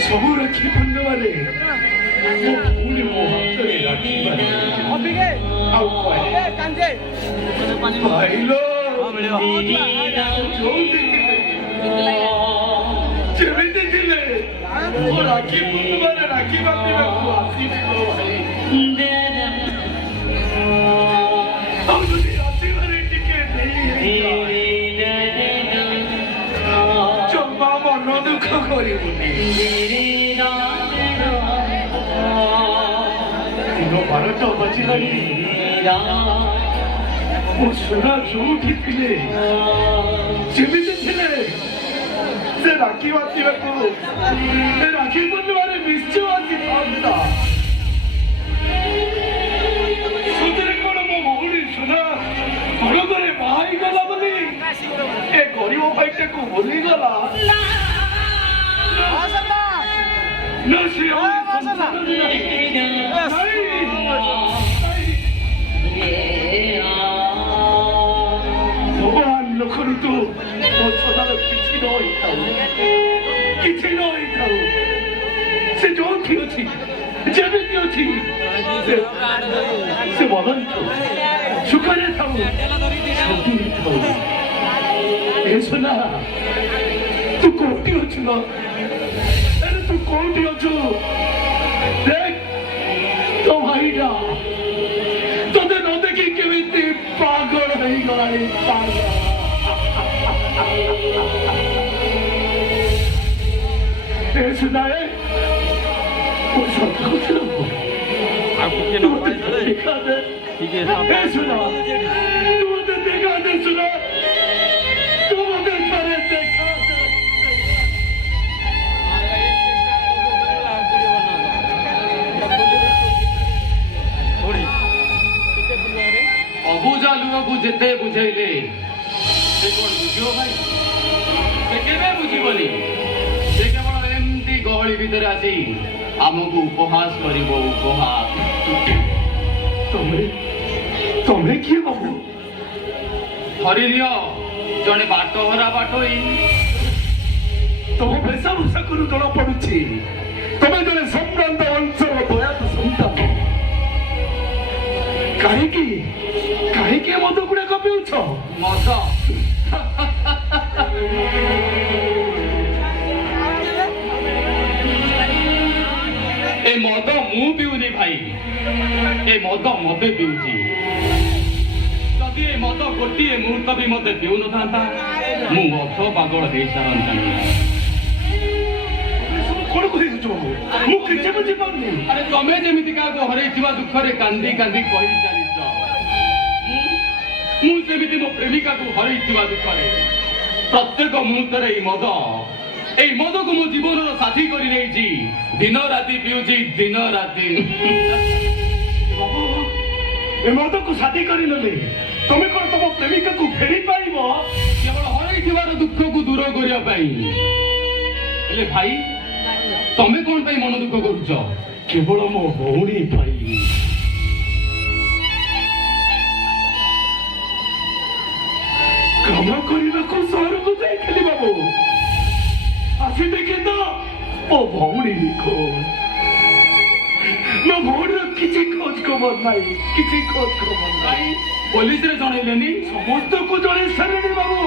ସବୁ ରାକ୍ଷୀ ପୂର୍ଣ୍ଣିମାରେ ମୋ ଭଉଣୀ ମୋ ହାତରେ ରାକ୍ଷୀ ବାନ୍ଧେ ଆଉ କହେ ଭାଇଲୋ ଯୋଉଠି ଥିଲେ ଯେମିତି ଥିଲେ ମୋ ରାକ୍ଷୀ ପୂର୍ଣ୍ଣିମାରେ ରାକ୍ଷୀ ବାନ୍ଧିବାକୁ ଆସିବି ମୋ ଭାଇ ଆଉ ଯଦି ଆସିବାରେ ଟିକେ ଜମା ମନ ଦୁଃଖ କରିବୁନି ଦିନ 12ଟା ବାଜିଲାଣି ମୋ ସୁନା ଯୋଉଠି ଥିଲେ ଯେମିତି ଥିଲେ ସେ ରାକ୍ଷୀ ବାନ୍ଧିବାକୁ ରାକ୍ଷୀ ପୂର୍ଣ୍ଣିମାରେ ନିଶ୍ଚୟ ଆସିଥାନ୍ତା ସତରେ କଣ ମୋ ଭଉଣୀ ସୁନା ଘରେ ବାହା ହେଇଗଲା ବୋଲି ଏ ଗରିବ ଭାଇଟାକୁ ଭୁଲିଗଲା ନା ସେ ଭଗବାନ ଲୋକରୁ ମୋ ସଦାର କିଛି ନ ହେଇଥାଉ ସେ ଯୋଉଠି ଅଛି ଯେମିତି ଅଛି ସେ ବଦନ୍ତୁ ସୁଖରେ ଥାଉ ଶାନ୍ତିରେ ଥାଉ ଏ ସୁନା ତୁ କୋଉଠି ଅଛୁ ନା ତୁ କୋଉଠି ଅଛୁ ଦେଖ ତୋ ଭାଇଟା ତୋତେ ନ ଦେଖି କେମିତି ପାଗଳ ହେଇଗଲାଣି ପାଗଳ ଏ ସୁନା ମୋ ସତ କଥା ଟିକେ ନ ପାଇଥିଲେ देखा दे ଟିକେ ए सुनो तू मुझे देखा दे सुनो तू मुझे करे देखा दे ଅବୁଝା ଲୁହକୁ ଯେତେ ବୁଝେଇଲେ ସେ କଣ ବୁଝିବ ଭାଇ? ସେ କେବେ ବୁଝିବନି। ସେ କେବଳ ଏମିତି ଗହଳି ଭିତରେ ଆସି ଆମକୁ ଉପହାସ କରିବ, ଉପହାସ। ତମେ କିଏ ବାବୁ? ଧରିନିଅ ଜଣେ ବାଟହରା ବାଟୋଇ। ତମ ବେଶଭୂଷାକରୁ ଜଣା ପଡୁଛି ତମେ ଜଣେ ସମ୍ଭ୍ରାନ୍ତ ଅଞ୍ଚଳ ଦୟାତ ସନ୍ତାନ। କାହିଁକି କାହିଁକି ଏ ମଦ ଗୁଡାକ ପିଉଛ? ମଦ ଏ ମଦ ମୁଁ ପିଉନି ଭାଇ, ଏ ମଦ ମତେ ପିଉଛି। ଯଦି ଏ ମଦ ଗୋଟିଏ ମୁହୂର୍ତ୍ତ ବି ମତେ ପିଉନଥାନ୍ତା ମୁଁ ଅଧ ପାଗଳ ହେଇସାରନ୍ତାନି। କଣ କହିଦେଉଛ ବାବୁ? ମୁଁ କିଛି ବୁଝିପାରୁନି। ଆରେ ତମେ ଯେମିତି କାହାକୁ ହରେଇଥିବା ଦୁଃଖରେ କାନ୍ଦି କାନ୍ଦି କହି ଚାଲିଛ, ମୁଁ ସେମିତି ମୋ ପ୍ରେମିକାକୁ ହରେଇଥିବା ଦୁଃଖରେ ପ୍ରତ୍ୟେକ ମୁହୂର୍ତ୍ତରେ ଏଇ ମଦକୁ ମୋ ଜୀବନର ସାଥୀ କରି ନେଇଛି। ଦିନ ରାତି ପିଉଛି, ଦିନ ରାତି। ବାବୁ ଏ ମଦକୁ ସାଥୀ କରିନେଲେ ତମେ କଣ ତମ ପ୍ରେମିକାକୁ ଫେରି ପାଇବ? କେବଳ ହରେଇଥିବାର ଦୁଃଖକୁ ଦୂର କରିବା ପାଇଁ। ହେଲେ ଭାଇ ତମେ କଣ ପାଇଁ ମନ ଦୁଃଖ କରୁଛ? କେବଳ ମୋ ଭଉଣୀ ପାଇଁ। କାମ କରିବାକୁ ସହରକୁ ଯାଇଥିଲି ବାବୁ, ଆସି ଦେଖେ ତ ମୋ ଭଉଣୀକୁ। ମୋ ଭଉଣୀର କିଛି ଖୋଜ ଖବର ନାହିଁ, କିଛି ଖୋଜ ଖବର ନାହିଁ। ଭାଇ ପୋଲିସରେ ଜଣେଇଲେନି? ସମସ୍ତଙ୍କୁ ଜଣେଇ ସାରିଲେଣି ବାବୁ।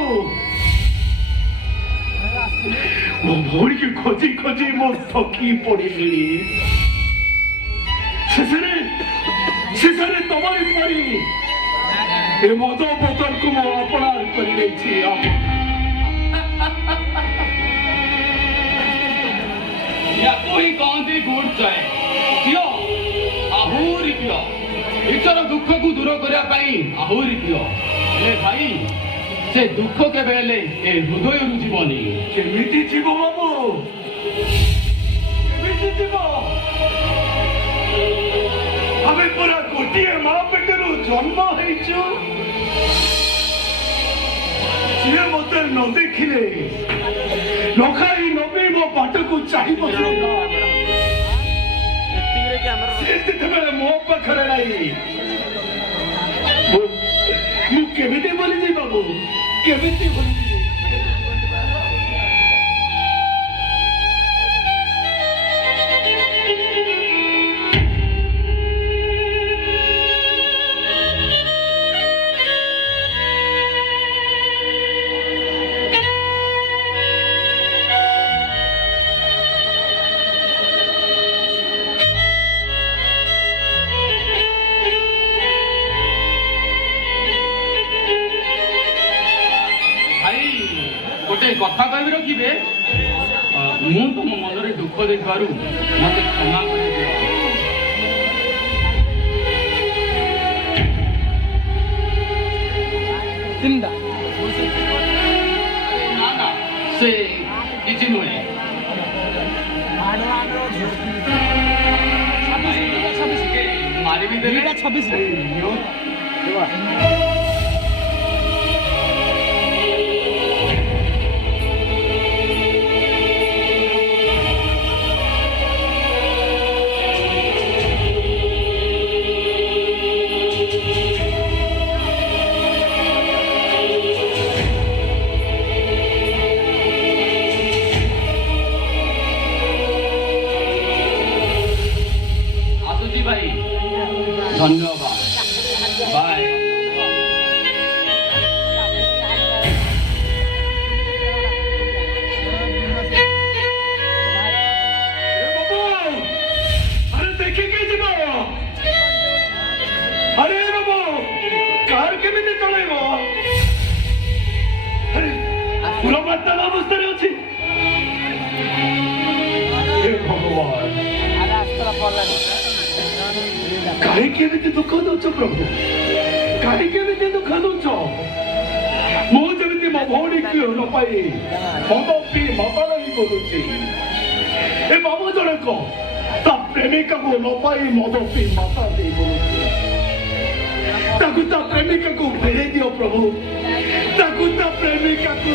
ମୋ ଭଉଣୀକୁ ଖୋଜି ଖୋଜି ମୁଁ ଥକି ପଡ଼ିଲିଣି। ଶେଷରେ ତମରି ପରି ଏ ମଦ ବୋତଲକୁ ମୁଁ ଅପଣାର କରିନେଇଛି। ୟାକୁ ହିଁ କହନ୍ତି ଗୁଡ୍ ଚଏ। ପିଅ, ଆହୁରି ପିଅ। ନିଜର ଦୁଃଖକୁ ଦୂର କରିବା ପାଇଁ ଆହୁରି ପିଅ। ହେଲେ ଭାଇ ସେ ଦୁଃଖ କେବେ ହେଲେ ଏ ହୃଦୟରୁ ଯିବନି। କେମିତି ଯିବ ବାବୁ? କେମିତି ଯିବ? ଆମେ ପୁରା ଗୋଟିଏ ମା ପେଟରୁ ଜନ୍ମ ହେଇଛୁ। ଯିଏ ମତେ ନ ଦେଖିଲେ ନ ଖାଇ ନ ପିଇ ମୋ ବାଟକୁ ଚାହିଁବ, ସେ ଯେତେବେଳେ ମୋ ପାଖରେ ନାହିଁ ମୁଁ କେମିତି ଭୁଲିଯିବି ବାବୁ? କେମିତି ଭୁଲିଯିବି? ଗୋଟେ କଥା କହିବି ରଖିବେ, ମୁଁ ତମ ମନରେ ଦୁଃଖ ଦେଇଥିବାରୁ ମତେ କ୍ଷମା କରିଦିଅ। ନା ନା ସେ କିଛି ନୁହେଁ। ମାରିବି ଦେଲେ 26 ভাই ধন্যবাদ, বাই। अरे देखिए जी अरे बाबू कार केमिति चलाइब? अरे पूरा मात्रा अवस्था अच्छी। हे भगवान କାହିଁକି ଏମିତି ଦୁଃଖ ଦଉଛ ପ୍ରଭୁ? କାହିଁକି ଏମିତି ଦୁଃଖ ଦଉଛ? ମୁଁ ଯେମିତି ମୋ ଭଉଣୀକୁ ନ ପାଇ ମଦ ପିଇ ମଦର ହିଁ କରୁଛି, ଏ ବାବୁ ଜଣକ ତା ପ୍ରେମିକାକୁ ନ ପାଇ ମଦ ପିଇ ମାତା ଦେଇ କରୁଛି। ତାକୁ ତା ପ୍ରେମିକାକୁ ଫେରେଇ ଦିଅ ପ୍ରଭୁ, ତାକୁ ତା ପ୍ରେମିକାକୁ